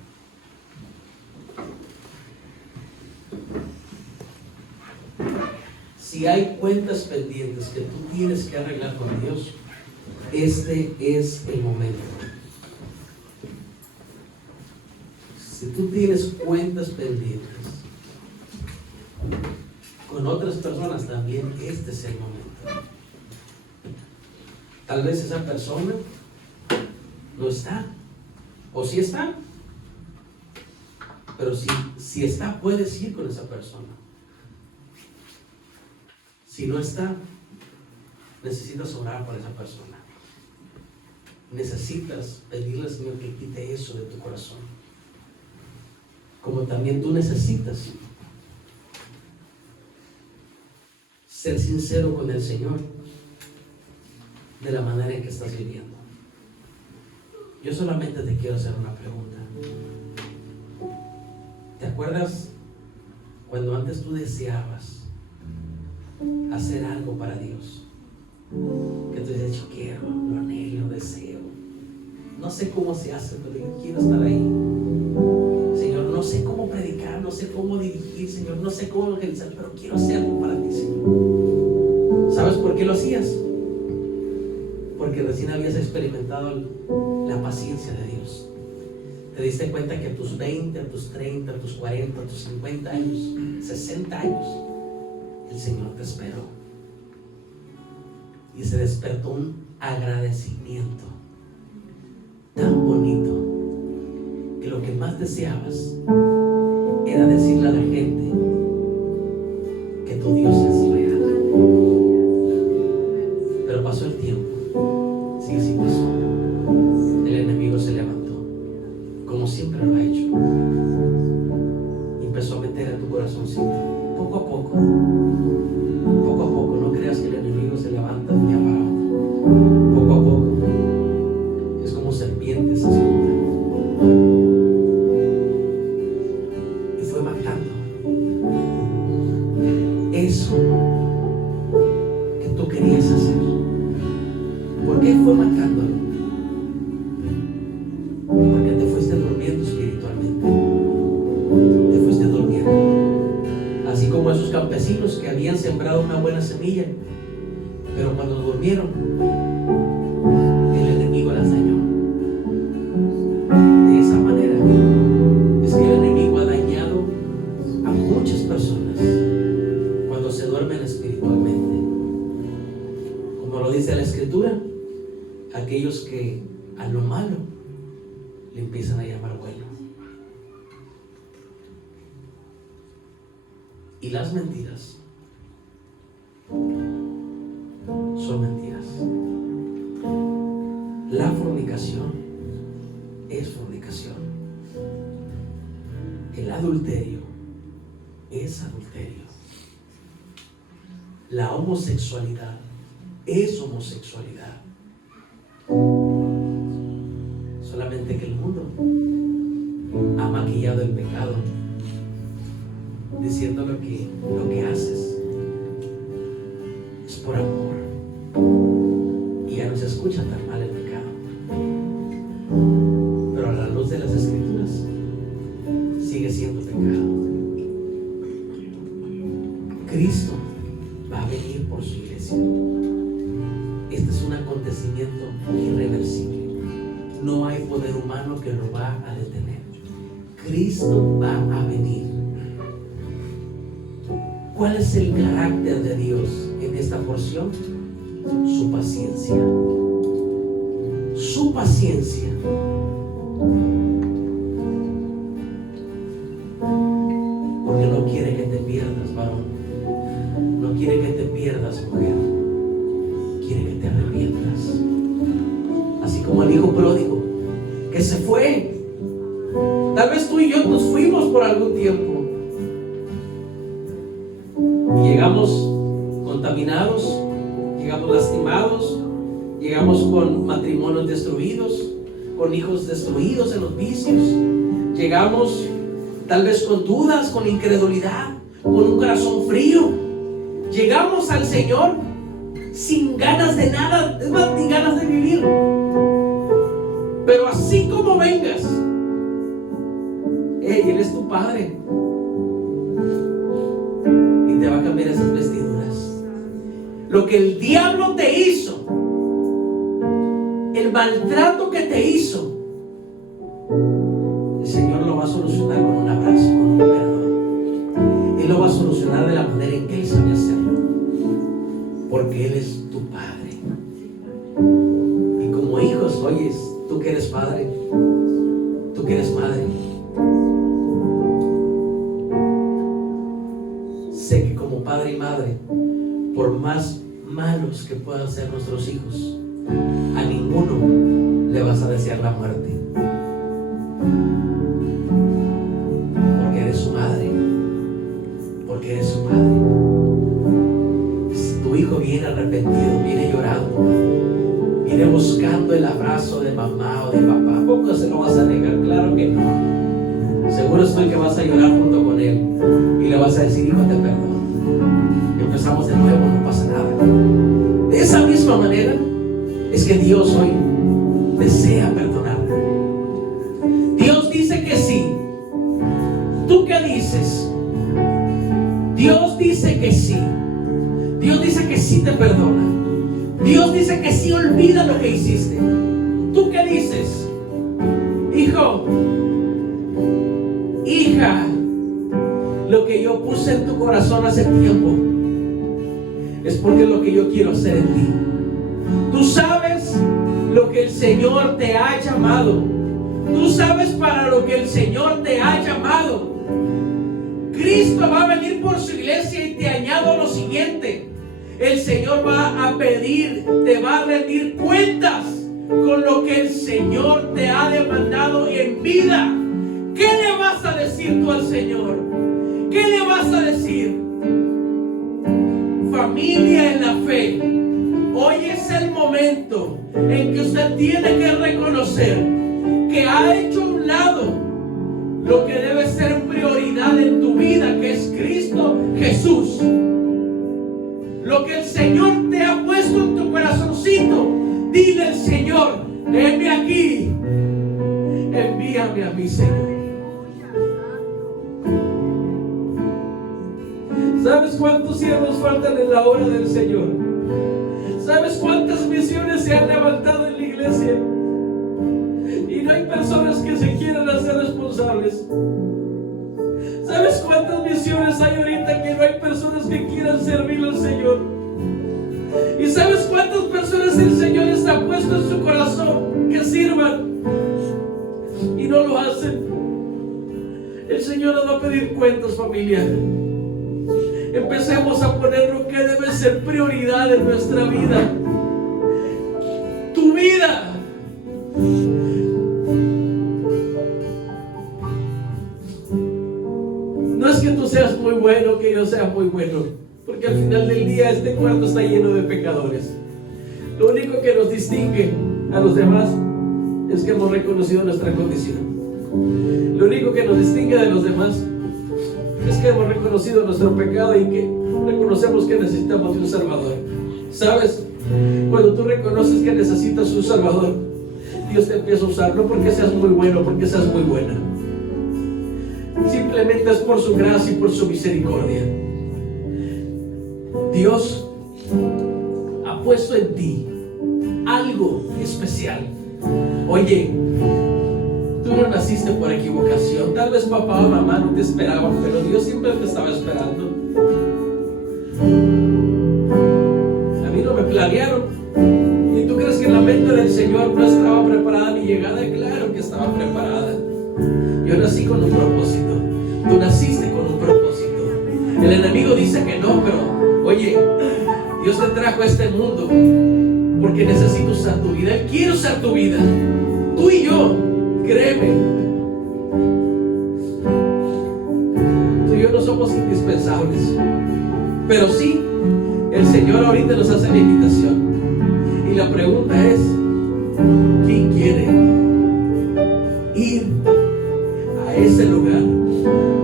Si hay cuentas pendientes que tú tienes que arreglar con Dios, este es el momento. Si tú tienes cuentas pendientes con otras personas también, este es el momento. Tal vez esa persona no está, o sí está, pero si está, puedes ir con esa persona. Si no está, necesitas orar por esa persona. Necesitas pedirle al Señor que quite eso de tu corazón. Como también tú necesitas ser sincero con el Señor de la manera en que estás viviendo. Yo solamente te quiero hacer una pregunta. ¿Te acuerdas cuando antes tú deseabas hacer algo para Dios? Que tú dices, yo quiero, lo anhelo, deseo. No sé cómo se hace, pero yo quiero estar ahí. Señor, no sé cómo predicar, no sé cómo dirigir, Señor, no sé cómo evangelizar, pero quiero hacerlo para ti, Señor. ¿Sabes por qué lo hacías? Porque recién habías experimentado la paciencia de Dios. Te diste cuenta que a tus 20, a tus 30, a tus 40, a tus 50 años, 60 años, el Señor te esperó. Y se despertó un agradecimiento tan bonito que lo que más deseabas era decirle a la gente que tu Dios es real. Pero pasó el tiempo, sí pasó. El enemigo se levantó, como siempre lo ha hecho, y empezó a meter a tu corazoncito, poco a poco. Poco a poco, no creas que el enemigo se levanta de un día para otro. Poco a poco, es como serpientes se escuchan. Y fue matando eso que tú querías hacer. ¿Por qué fue matándolo? Porque te fuiste durmiendo espiritualmente. Te fuiste durmiendo. Así como esos campesinos que habían sembrado una buena semilla, pero cuando durmieron, el enemigo las dañó. De esa manera es que el enemigo ha dañado a muchas personas cuando se duermen espiritualmente. Como lo dice la Escritura, aquellos que a lo malo le empiezan a llamar bueno. Y las mentiras son mentiras. La fornicación es fornicación. El adulterio es adulterio. La homosexualidad es homosexualidad. Solamente que el mundo ha maquillado el pecado diciendo lo que haces es por amor, y ya no se escucha tan mal el pecado. Pero a la luz de las Escrituras sigue siendo pecado. Cristo va a venir por su iglesia. Este es un acontecimiento irreversible. No hay poder humano que lo va a detener. Cristo va a venir. ¿Cuál es el carácter de Dios en esta porción? Su paciencia. Su paciencia. Porque no quiere que te pierdas, varón. No quiere quiere que te pierdas, mujer. Quiere que te arrepientas. Así como el hijo pródigo que se fue. Tal vez tú y yo nos fuimos por algún tiempo. Y llegamos contaminados, llegamos lastimados, llegamos con matrimonios destruidos, con hijos destruidos en los vicios. Llegamos tal vez con dudas, con incredulidad, con un corazón frío. Llegamos al Señor sin ganas de nada, es más, ni ganas de vivir. Pero así como vengas, Él es tu Padre y te va a cambiar esas vestiduras. Lo que el diablo te hizo, el maltrato que te hizo, el Señor lo va a solucionar con un abrazo, con un perdón. Él lo va a solucionar de la manera en que Él sabe hacerlo, porque Él es tu Padre. Y como hijos, oyes, tú que eres padre, tú que eres madre, sé que como padre y madre, por más malos que puedan ser nuestros hijos, a ninguno le vas a desear la muerte, porque eres su madre, porque eres su padre. Si tu hijo viene arrepentido, viene llorando, viene buscando el abrazo de mamá o de papá, ¿a poco se lo vas a negar? Claro que no. Seguro estoy que vas a llorar junto con él y le vas a decir: hijo, te perdono. Y empezamos de nuevo, no pasa nada. De esa misma manera es que Dios hoy desea perdonar. Dios dice que sí. ¿Tú qué dices? Dios dice que sí. Dios dice que sí te perdona. Dios dice que sí olvida lo que hiciste. ¿Tú qué dices? Hijo, hija, lo que yo puse en tu corazón hace tiempo es porque es lo que yo quiero hacer en ti. Tú sabes lo que el Señor te ha llamado. Tú sabes para lo que el Señor te ha llamado. Cristo va a venir por su iglesia y te añado lo siguiente: el Señor va a pedir, te va a rendir cuentas con lo que el Señor te ha demandado en vida. ¿Qué le vas a decir tú al Señor? ¿Qué le vas a decir? Familia en la fe, hoy es el momento en que usted tiene que reconocer que ha hecho a un lado lo que debe ser prioridad en tu vida, que es Cristo Jesús. Lo que el Señor te ha puesto en tu corazoncito, dile al Señor: heme aquí, envíame a mí, Señor. ¿Sabes cuántos siervos faltan en la obra del Señor? ¿Sabes cuántas misiones se han levantado en la iglesia? Y no hay personas que se quieran hacer responsables. ¿Sabes cuántas misiones hay ahorita que no hay personas que quieran servir al Señor? ¿Y sabes cuántas personas el Señor está puesto en su corazón que sirvan y no lo hacen? El Señor nos va a pedir cuentas, familia. Empecemos a poner lo que debe ser prioridad en nuestra vida. Tu vida. No es que tú seas muy bueno, que yo sea muy bueno, porque al final del día este cuarto está lleno de pecadores. Lo único que nos distingue a los demás es que hemos reconocido nuestra condición. Lo único que nos distingue de los demás es que hemos reconocido nuestro pecado y que reconocemos que necesitamos de un Salvador. ¿Sabes? Cuando tú reconoces que necesitas un Salvador, Dios te empieza a usar, no porque seas muy bueno, porque seas muy buena. Simplemente es por su gracia y por su misericordia. Dios ha puesto en ti algo especial. Oye, tú no naciste por equivocación. Tal vez papá o mamá no te esperaban, pero Dios siempre te estaba esperando. A mí no me planearon. ¿Y tú crees que en la mente del Señor no estaba preparada mi llegada? Claro que estaba preparada. Yo nací con un propósito. Tú naciste con un propósito. El enemigo dice que no, pero Oye, Dios te trajo a este mundo porque necesita usar tu vida. Él quiere usar tu vida. Tú y yo, créeme, tú y yo no somos indispensables, pero sí, el Señor ahorita nos hace la invitación. Y la pregunta es, ¿quién quiere ir a ese lugar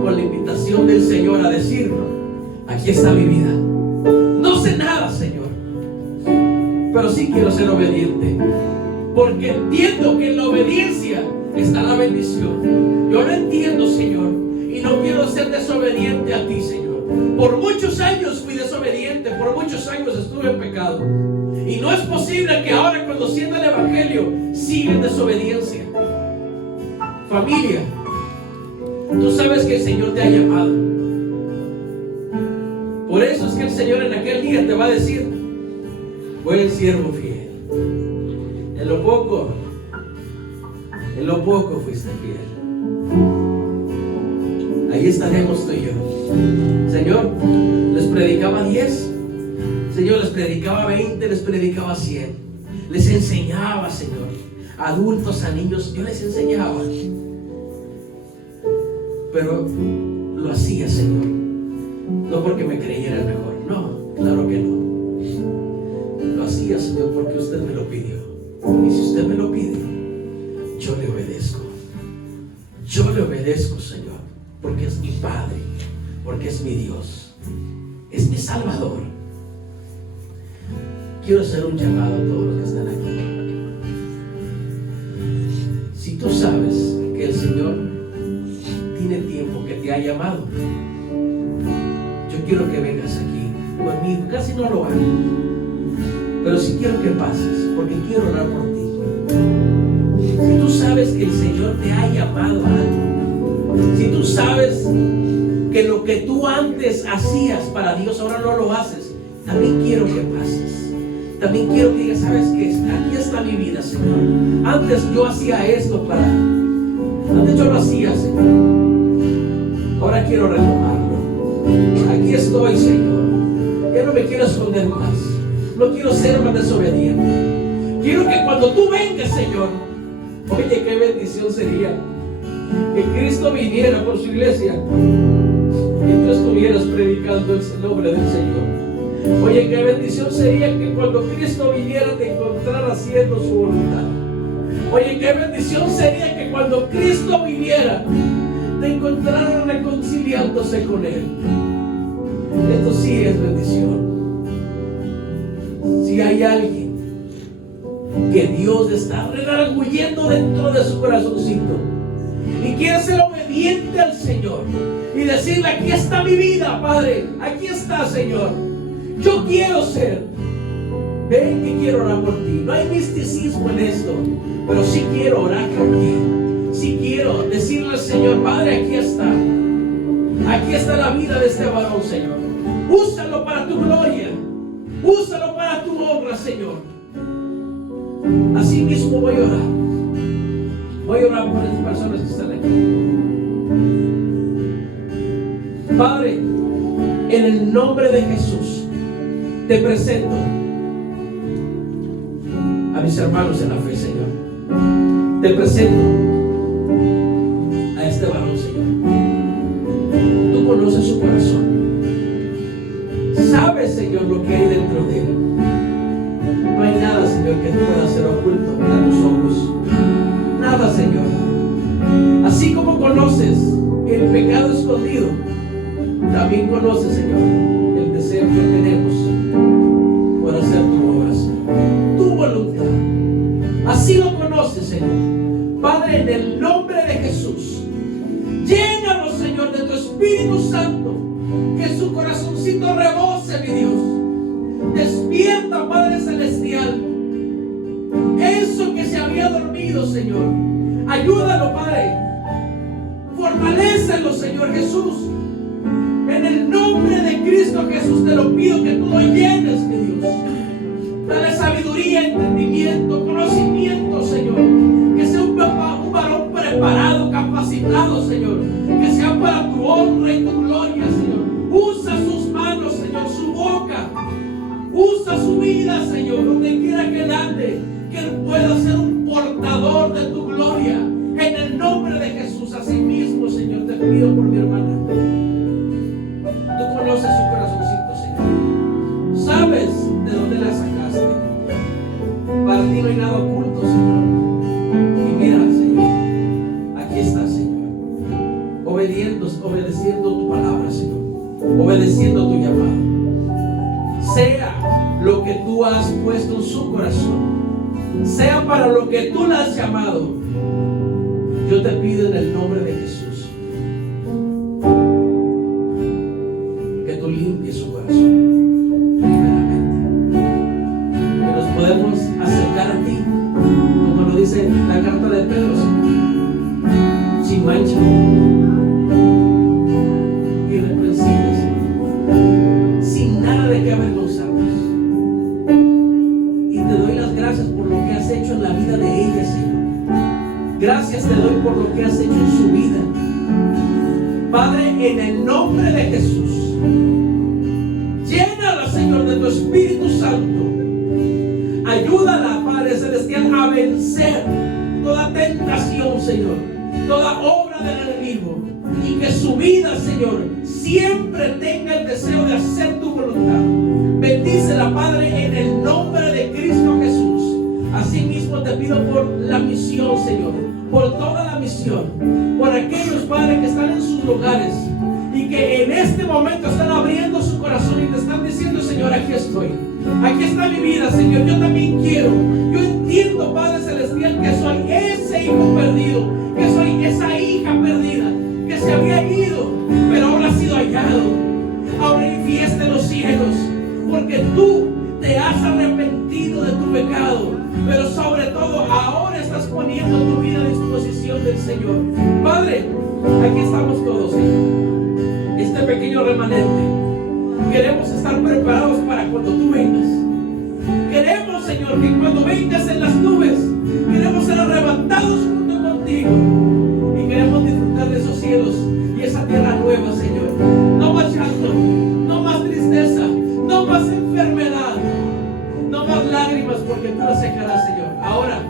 con la invitación del Señor a decir, aquí está mi vida? No sé nada, Señor, pero sí quiero ser obediente, porque entiendo que en la obediencia está la bendición. Yo lo entiendo, Señor, y no quiero ser desobediente a ti, Señor. Por muchos años fui desobediente, por muchos años estuve en pecado, y no es posible que ahora, cuando sienta el Evangelio, siga en desobediencia. Familia, tú sabes que el Señor te ha llamado. Por eso es que el Señor en aquel día te va a decir, buen siervo fiel, en lo poco fuiste fiel, ahí estaremos tú y yo. Señor, les predicaba 10, Señor, les predicaba 20, les predicaba 100, les enseñaba, Señor, a adultos, a niños, yo les enseñaba, pero lo hacía, Señor, no porque me creyera mejor, no, claro que no. Lo hacía, Señor, porque usted me lo pidió. Y si usted me lo pide, yo le obedezco. Yo le obedezco, Señor, porque es mi Padre, porque es mi Dios, es mi Salvador. Quiero hacer un llamado a todos los que están aquí. Si tú sabes que el Señor tiene tiempo que te ha llamado, yo quiero que vengas aquí conmigo. Casi no lo hago, pero sí quiero que pases, porque quiero orar por ti. Si tú sabes que el Señor te ha llamado a algo, si tú sabes que lo que tú antes hacías para Dios ahora no lo haces, también quiero que pases. También quiero que digas, ¿sabes qué? Aquí está mi vida, Señor. Antes yo hacía esto antes yo lo hacía, Señor. Ahora quiero retomarlo. Aquí estoy, Señor. Ya no me quiero esconder más. No quiero ser más desobediente. Quiero que cuando tú vengas, Señor, oye, qué bendición sería que Cristo viniera por su iglesia y tú estuvieras predicando el nombre del Señor. Oye, qué bendición sería que cuando Cristo viniera te encontrara haciendo su voluntad. Oye, qué bendición sería que cuando Cristo viniera te encontrara reconciliándose con Él. Esto sí es bendición. Si hay alguien que Dios está redarguyendo dentro de su corazoncito y quiere ser obediente al Señor y decirle, aquí está mi vida, Padre, aquí está, Señor, yo quiero ser, ven que quiero orar por ti. No hay misticismo en esto, pero sí quiero orar por ti. Sí quiero decirle al Señor, Padre, aquí está la vida de este varón, Señor, úsalo para tu gloria, úsalo para tu honra, Señor. Así mismo voy a orar. Voy a orar por las personas que están aquí. Padre, en el nombre de Jesús, te presento a mis hermanos en la fe, Señor. Te presento a este varón, Señor. Tú conoces su corazón. Sabes, Señor, lo que hay dentro de él. No hay nada, Señor, que pueda ser oculto a tus ojos. Nada, Señor. Así como conoces el pecado escondido, también conoces, Señor, el deseo que tenemos por hacer tu obra, Señor, tu voluntad. Así lo conoces, Señor. Padre, en el nombre de Jesús, llénanos, Señor, de tu Espíritu Santo, que su corazoncito rebose, mi Dios. Despierta, Padre Celestial, eso que se había dormido, Señor. Ayúdalo, Padre. Fortalécelo, Señor Jesús. En el nombre de Cristo Jesús te lo pido, que tú lo llenes, mi Dios. Dale sabiduría, entendimiento, conocimiento, Señor. Que sea un varón preparado, capacitado, Señor. Que sea para tu honra y tu gloria, Señor. Usa sus manos, Señor, su boca, vida, Señor, donde quiera que él ande, que él pueda ser un portador de tu gloria. En el nombre de Jesús, así mismo, Señor, te pido por mi hermana. Tú conoces su corazoncito, Señor. Sabes de dónde la sacaste. Para ti no hay nada oculto, Señor. Y mira, Señor, aquí está, Señor, obedeciendo tu palabra, Señor, obedeciendo tu llamado. Sea lo que tú has puesto en su corazón, sea para lo que tú la has llamado, yo te pido en el nombre de Jesús que tú limpies su corazón primeramente, que nos podemos acercar a ti, como lo dice la carta de Pedro, Señor, sin mancha, irreprensibles, sin nada de qué avergonzarnos. Y te doy las gracias por lo que has hecho en la vida de ella, Señor. Gracias te doy por lo que has hecho en su vida. Padre, en el nombre de Jesús, llénala, Señor, de tu Espíritu Santo. Ayúdala, Padre Celestial, a vencer toda tentación, Señor, toda obra del enemigo, y que su vida, Señor, siempre tenga el deseo de hacer tu voluntad. Bendícela, Padre, en el nombre de Cristo Jesús. Asimismo te pido por la misión, Señor, por toda la misión, por aquellos, Padre, que están en sus lugares y que en este momento están abriendo su corazón y te están diciendo: Señor, aquí estoy, aquí está mi vida, Señor, yo también quiero. Yo entiendo, Padre Celestial, que soy ese hijo perdido, que soy esa hija perdida, que se había ido, pero ahora ha sido hallado. Ahora manifieste los cielos, porque tú te has arrepentido de tu pecado, pero sobre todo ahora estás poniendo tu vida a disposición del Señor. Padre, aquí estamos todos, Señor, este pequeño remanente. Queremos estar preparados para cuando tú vengas. Queremos, Señor, que cuando vengas en las nubes, queremos ser arrebatados junto contigo y queremos disfrutar de esos cielos y esa tierra nueva, Señor. No más llanto, no más tristeza, no más enfermedad, no más lágrimas, porque tú las secarás, Señor. Ahora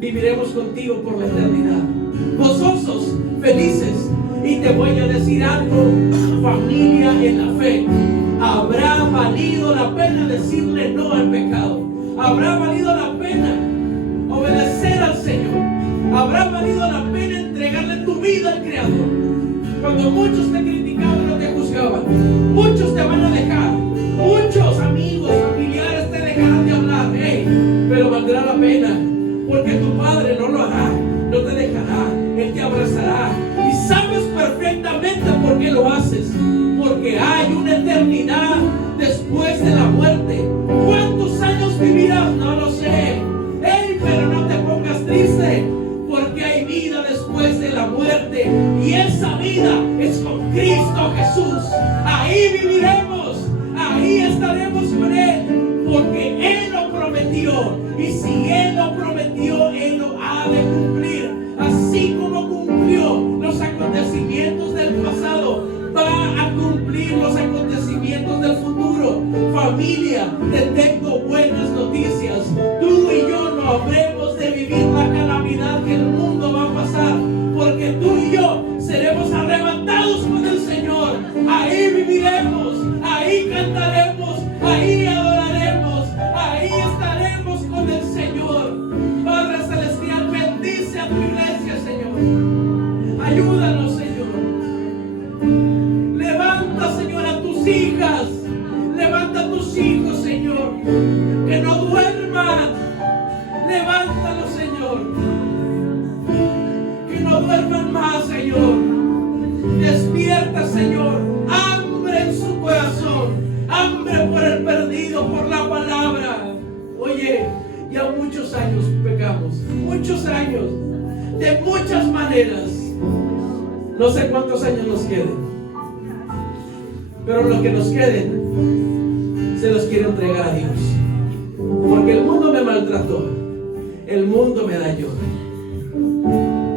viviremos contigo por la eternidad, gozosos, felices. Y te voy a decir algo, familia en la fe: habrá valido la pena decirle no al pecado. Habrá valido la pena obedecer al Señor. Habrá valido la pena entregarle tu vida al Creador. Cuando muchos te criticaban o te juzgaban, muchos te van a dejar, muchos amigos, familiares te dejarán de hablar, pero valdrá la pena, porque tu Padre no lo hará, no te dejará, Él te abrazará. Y sabes perfectamente por qué lo haces, porque hay una eternidad después de la muerte. ¿Cuántos años vivirás? No lo sé. Pero no te pongas triste, porque hay vida después de la muerte, y esa vida es con Cristo Jesús. Ahí viviremos, ahí estaremos con Él, porque Él lo prometió, y si Él lo prometió, Él lo ha de cumplir. Así como cumplió los acontecimientos del pasado, va a cumplir los acontecimientos del futuro. Familia, te tengo buenas noticias. Tú y yo no habremos de vivir la calamidad que el mundo va a pasar, porque tú y yo seremos arrebatados con el Señor. Ahí viviremos, ahí cantaremos, ahí adoraremos, ahí estaremos con el Señor. Padre Celestial, bendice a tu iglesia, Señor. Ayúdanos, Señor. Levanta, Señor, a tus hijas. Levanta a tus hijos, Señor, que no duerman. Levántalos, Señor, que no duerman más, Señor. Despierta, Señor, hambre en su corazón, hambre por el perdido, por la palabra. Oye, ya muchos años pecamos, muchos años, de muchas maneras. No sé cuántos años nos queden, pero los que nos queden se los quiero entregar a Dios, porque el mundo me maltrató, el mundo me dañó,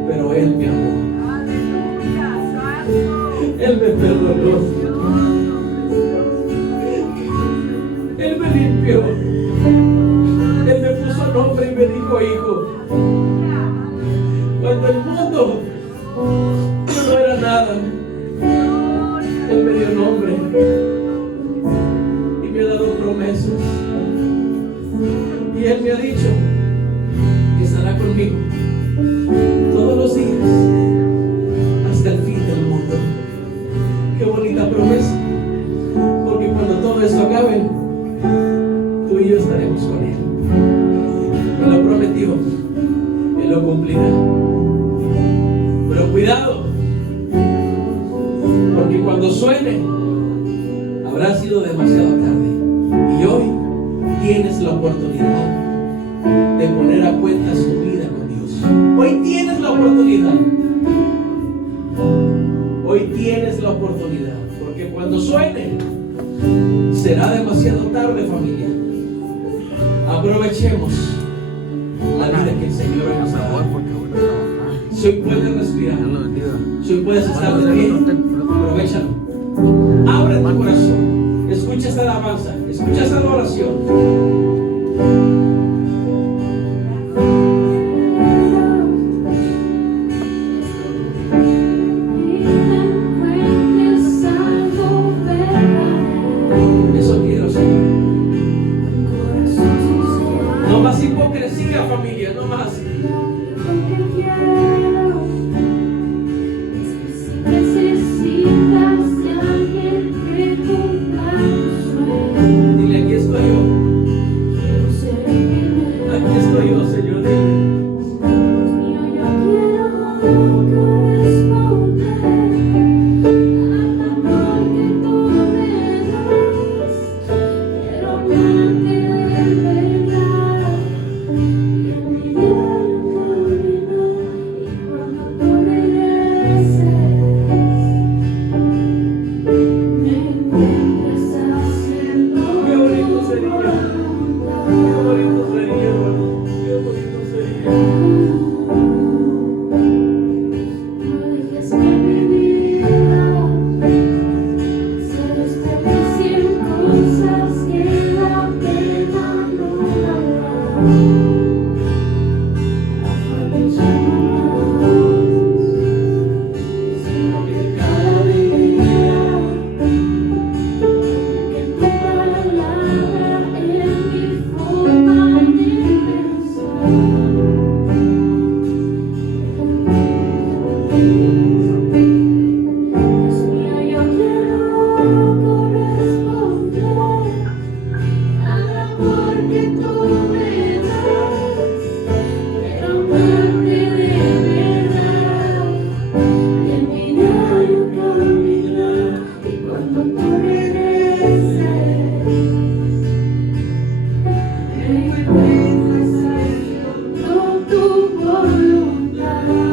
pero Él me amó, Él me perdonó, Él me limpió, único hijo. Cuando el mundo no era nada, Él me dio nombre y me ha dado promesas. Y Él me ha dicho que estará conmigo todos los días hasta el fin del mundo. Qué bonita promesa, porque cuando todo esto acabe, tú y yo estaremos con Él. Él lo prometió, Él lo cumplirá. Pero cuidado, porque cuando suene habrá sido demasiado tarde. Y hoy tienes la oportunidad de poner a cuenta su vida con Dios. Hoy tienes la oportunidad. Hoy tienes la oportunidad, porque cuando suene será demasiado tarde, familia. Aprovechemos la vida que el Señor hoy nos ha dado. Si hoy puedes respirar, si hoy puedes estar de pie, aprovechalo. Abre tu corazón, escucha esta alabanza, escucha esta adoración. Eso quiero, Señor. No más hipocresía, familia, no más. Dile, aquí estoy yo. Aquí estoy yo, Señor, dile. Qué bonito sería, hermano, qué bonito sería.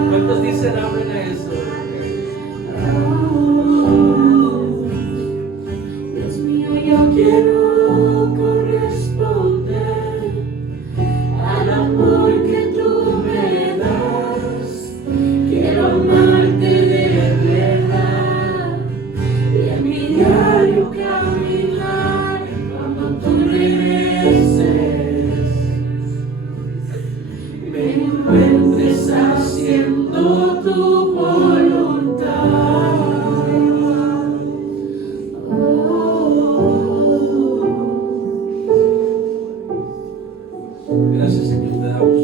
¿Cuántos dicen amén a eso? Dios mío, yo quiero corresponder al amor que tú me das. Quiero amarte de verdad y en mi diario caminar cuando tú regreses. Me encuentres haciendo tu voluntad. Gracias, Señor, te damos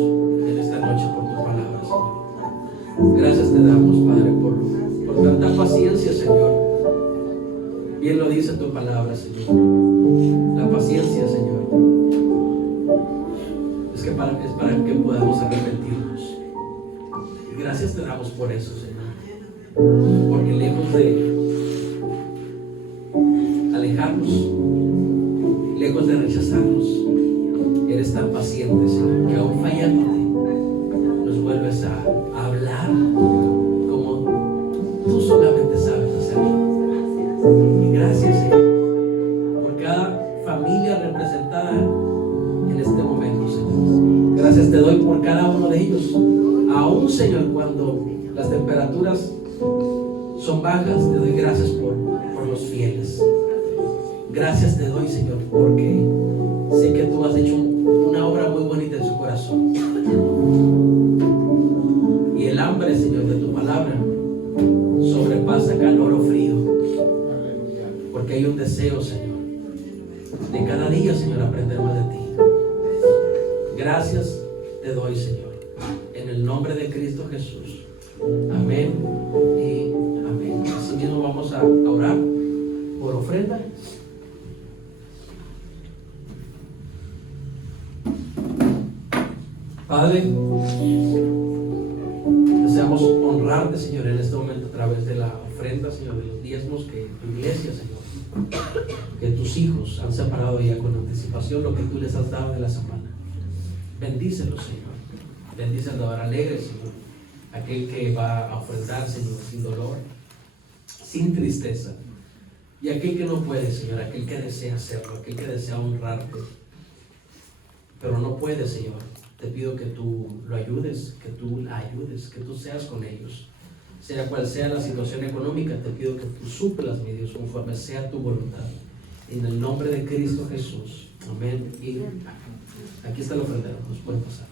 en esta noche por tu palabra, Señor. Gracias te damos, Padre, por tanta paciencia, Señor. Bien lo dice tu palabra, Señor. La paciencia, Señor, es para que podamos arrepentirnos. Y gracias te damos por eso, Señor. Porque lejos de alejarnos, lejos de rechazarnos, eres tan paciente, Señor, que aún fallándote, nos vuelves a hablar como tú solamente sabes hacerlo. Y gracias, Señor, por cada familia representada en este momento, Señor. Gracias te doy por cada uno de ellos. Aún, Señor, cuando las temperaturas son bajas, te doy gracias por los fieles. Gracias te doy, Señor, porque sé que tú has hecho una obra muy bonita en su corazón. porque hay un deseo, Señor, de cada día, Señor, aprender más de ti. Gracias te doy, Señor, en el nombre de Cristo Jesús. Amén y amén. Así mismo vamos a orar por ofrenda. Padre, deseamos honrarte, Señor, en este momento a través de la ofrenda, Señor, de los diezmos que tu iglesia, Señor, que tus hijos han separado ya con anticipación lo que tú les has dado de la semana. Bendícelos, Señor. Bendice al dador alegre, Señor. Aquel que va a ofrendar, Señor, sin dolor, sin tristeza. Y aquel que no puede, Señor, aquel que desea hacerlo, aquel que desea honrarte, pero no puede, Señor. Te pido que tú lo ayudes, que tú la ayudes, que tú seas con ellos. Sea cual sea la situación económica, te pido que tú suplas, mi Dios, conforme sea tu voluntad. En el nombre de Cristo Jesús. Amén. Y aquí está el ofrendero, nos pueden pasar.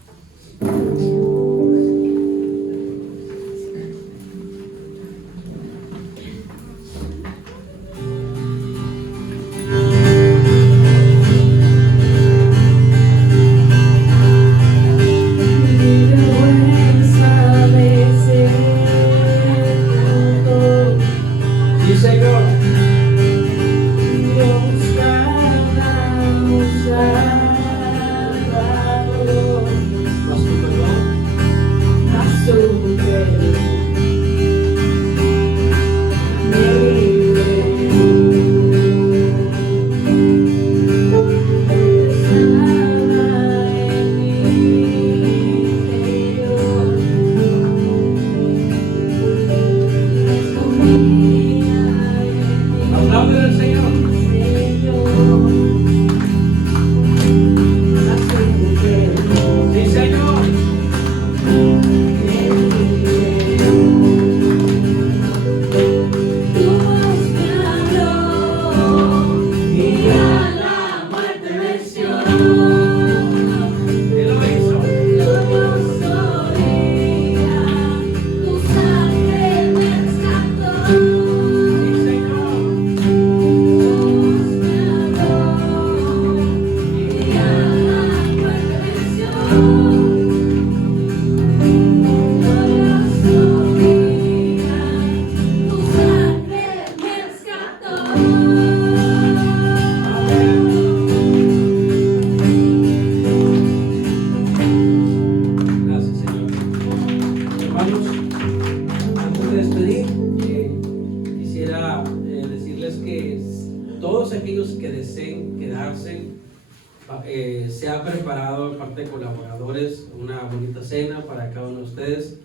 Se ha preparado, parte de colaboradores, una bonita cena para cada uno de ustedes.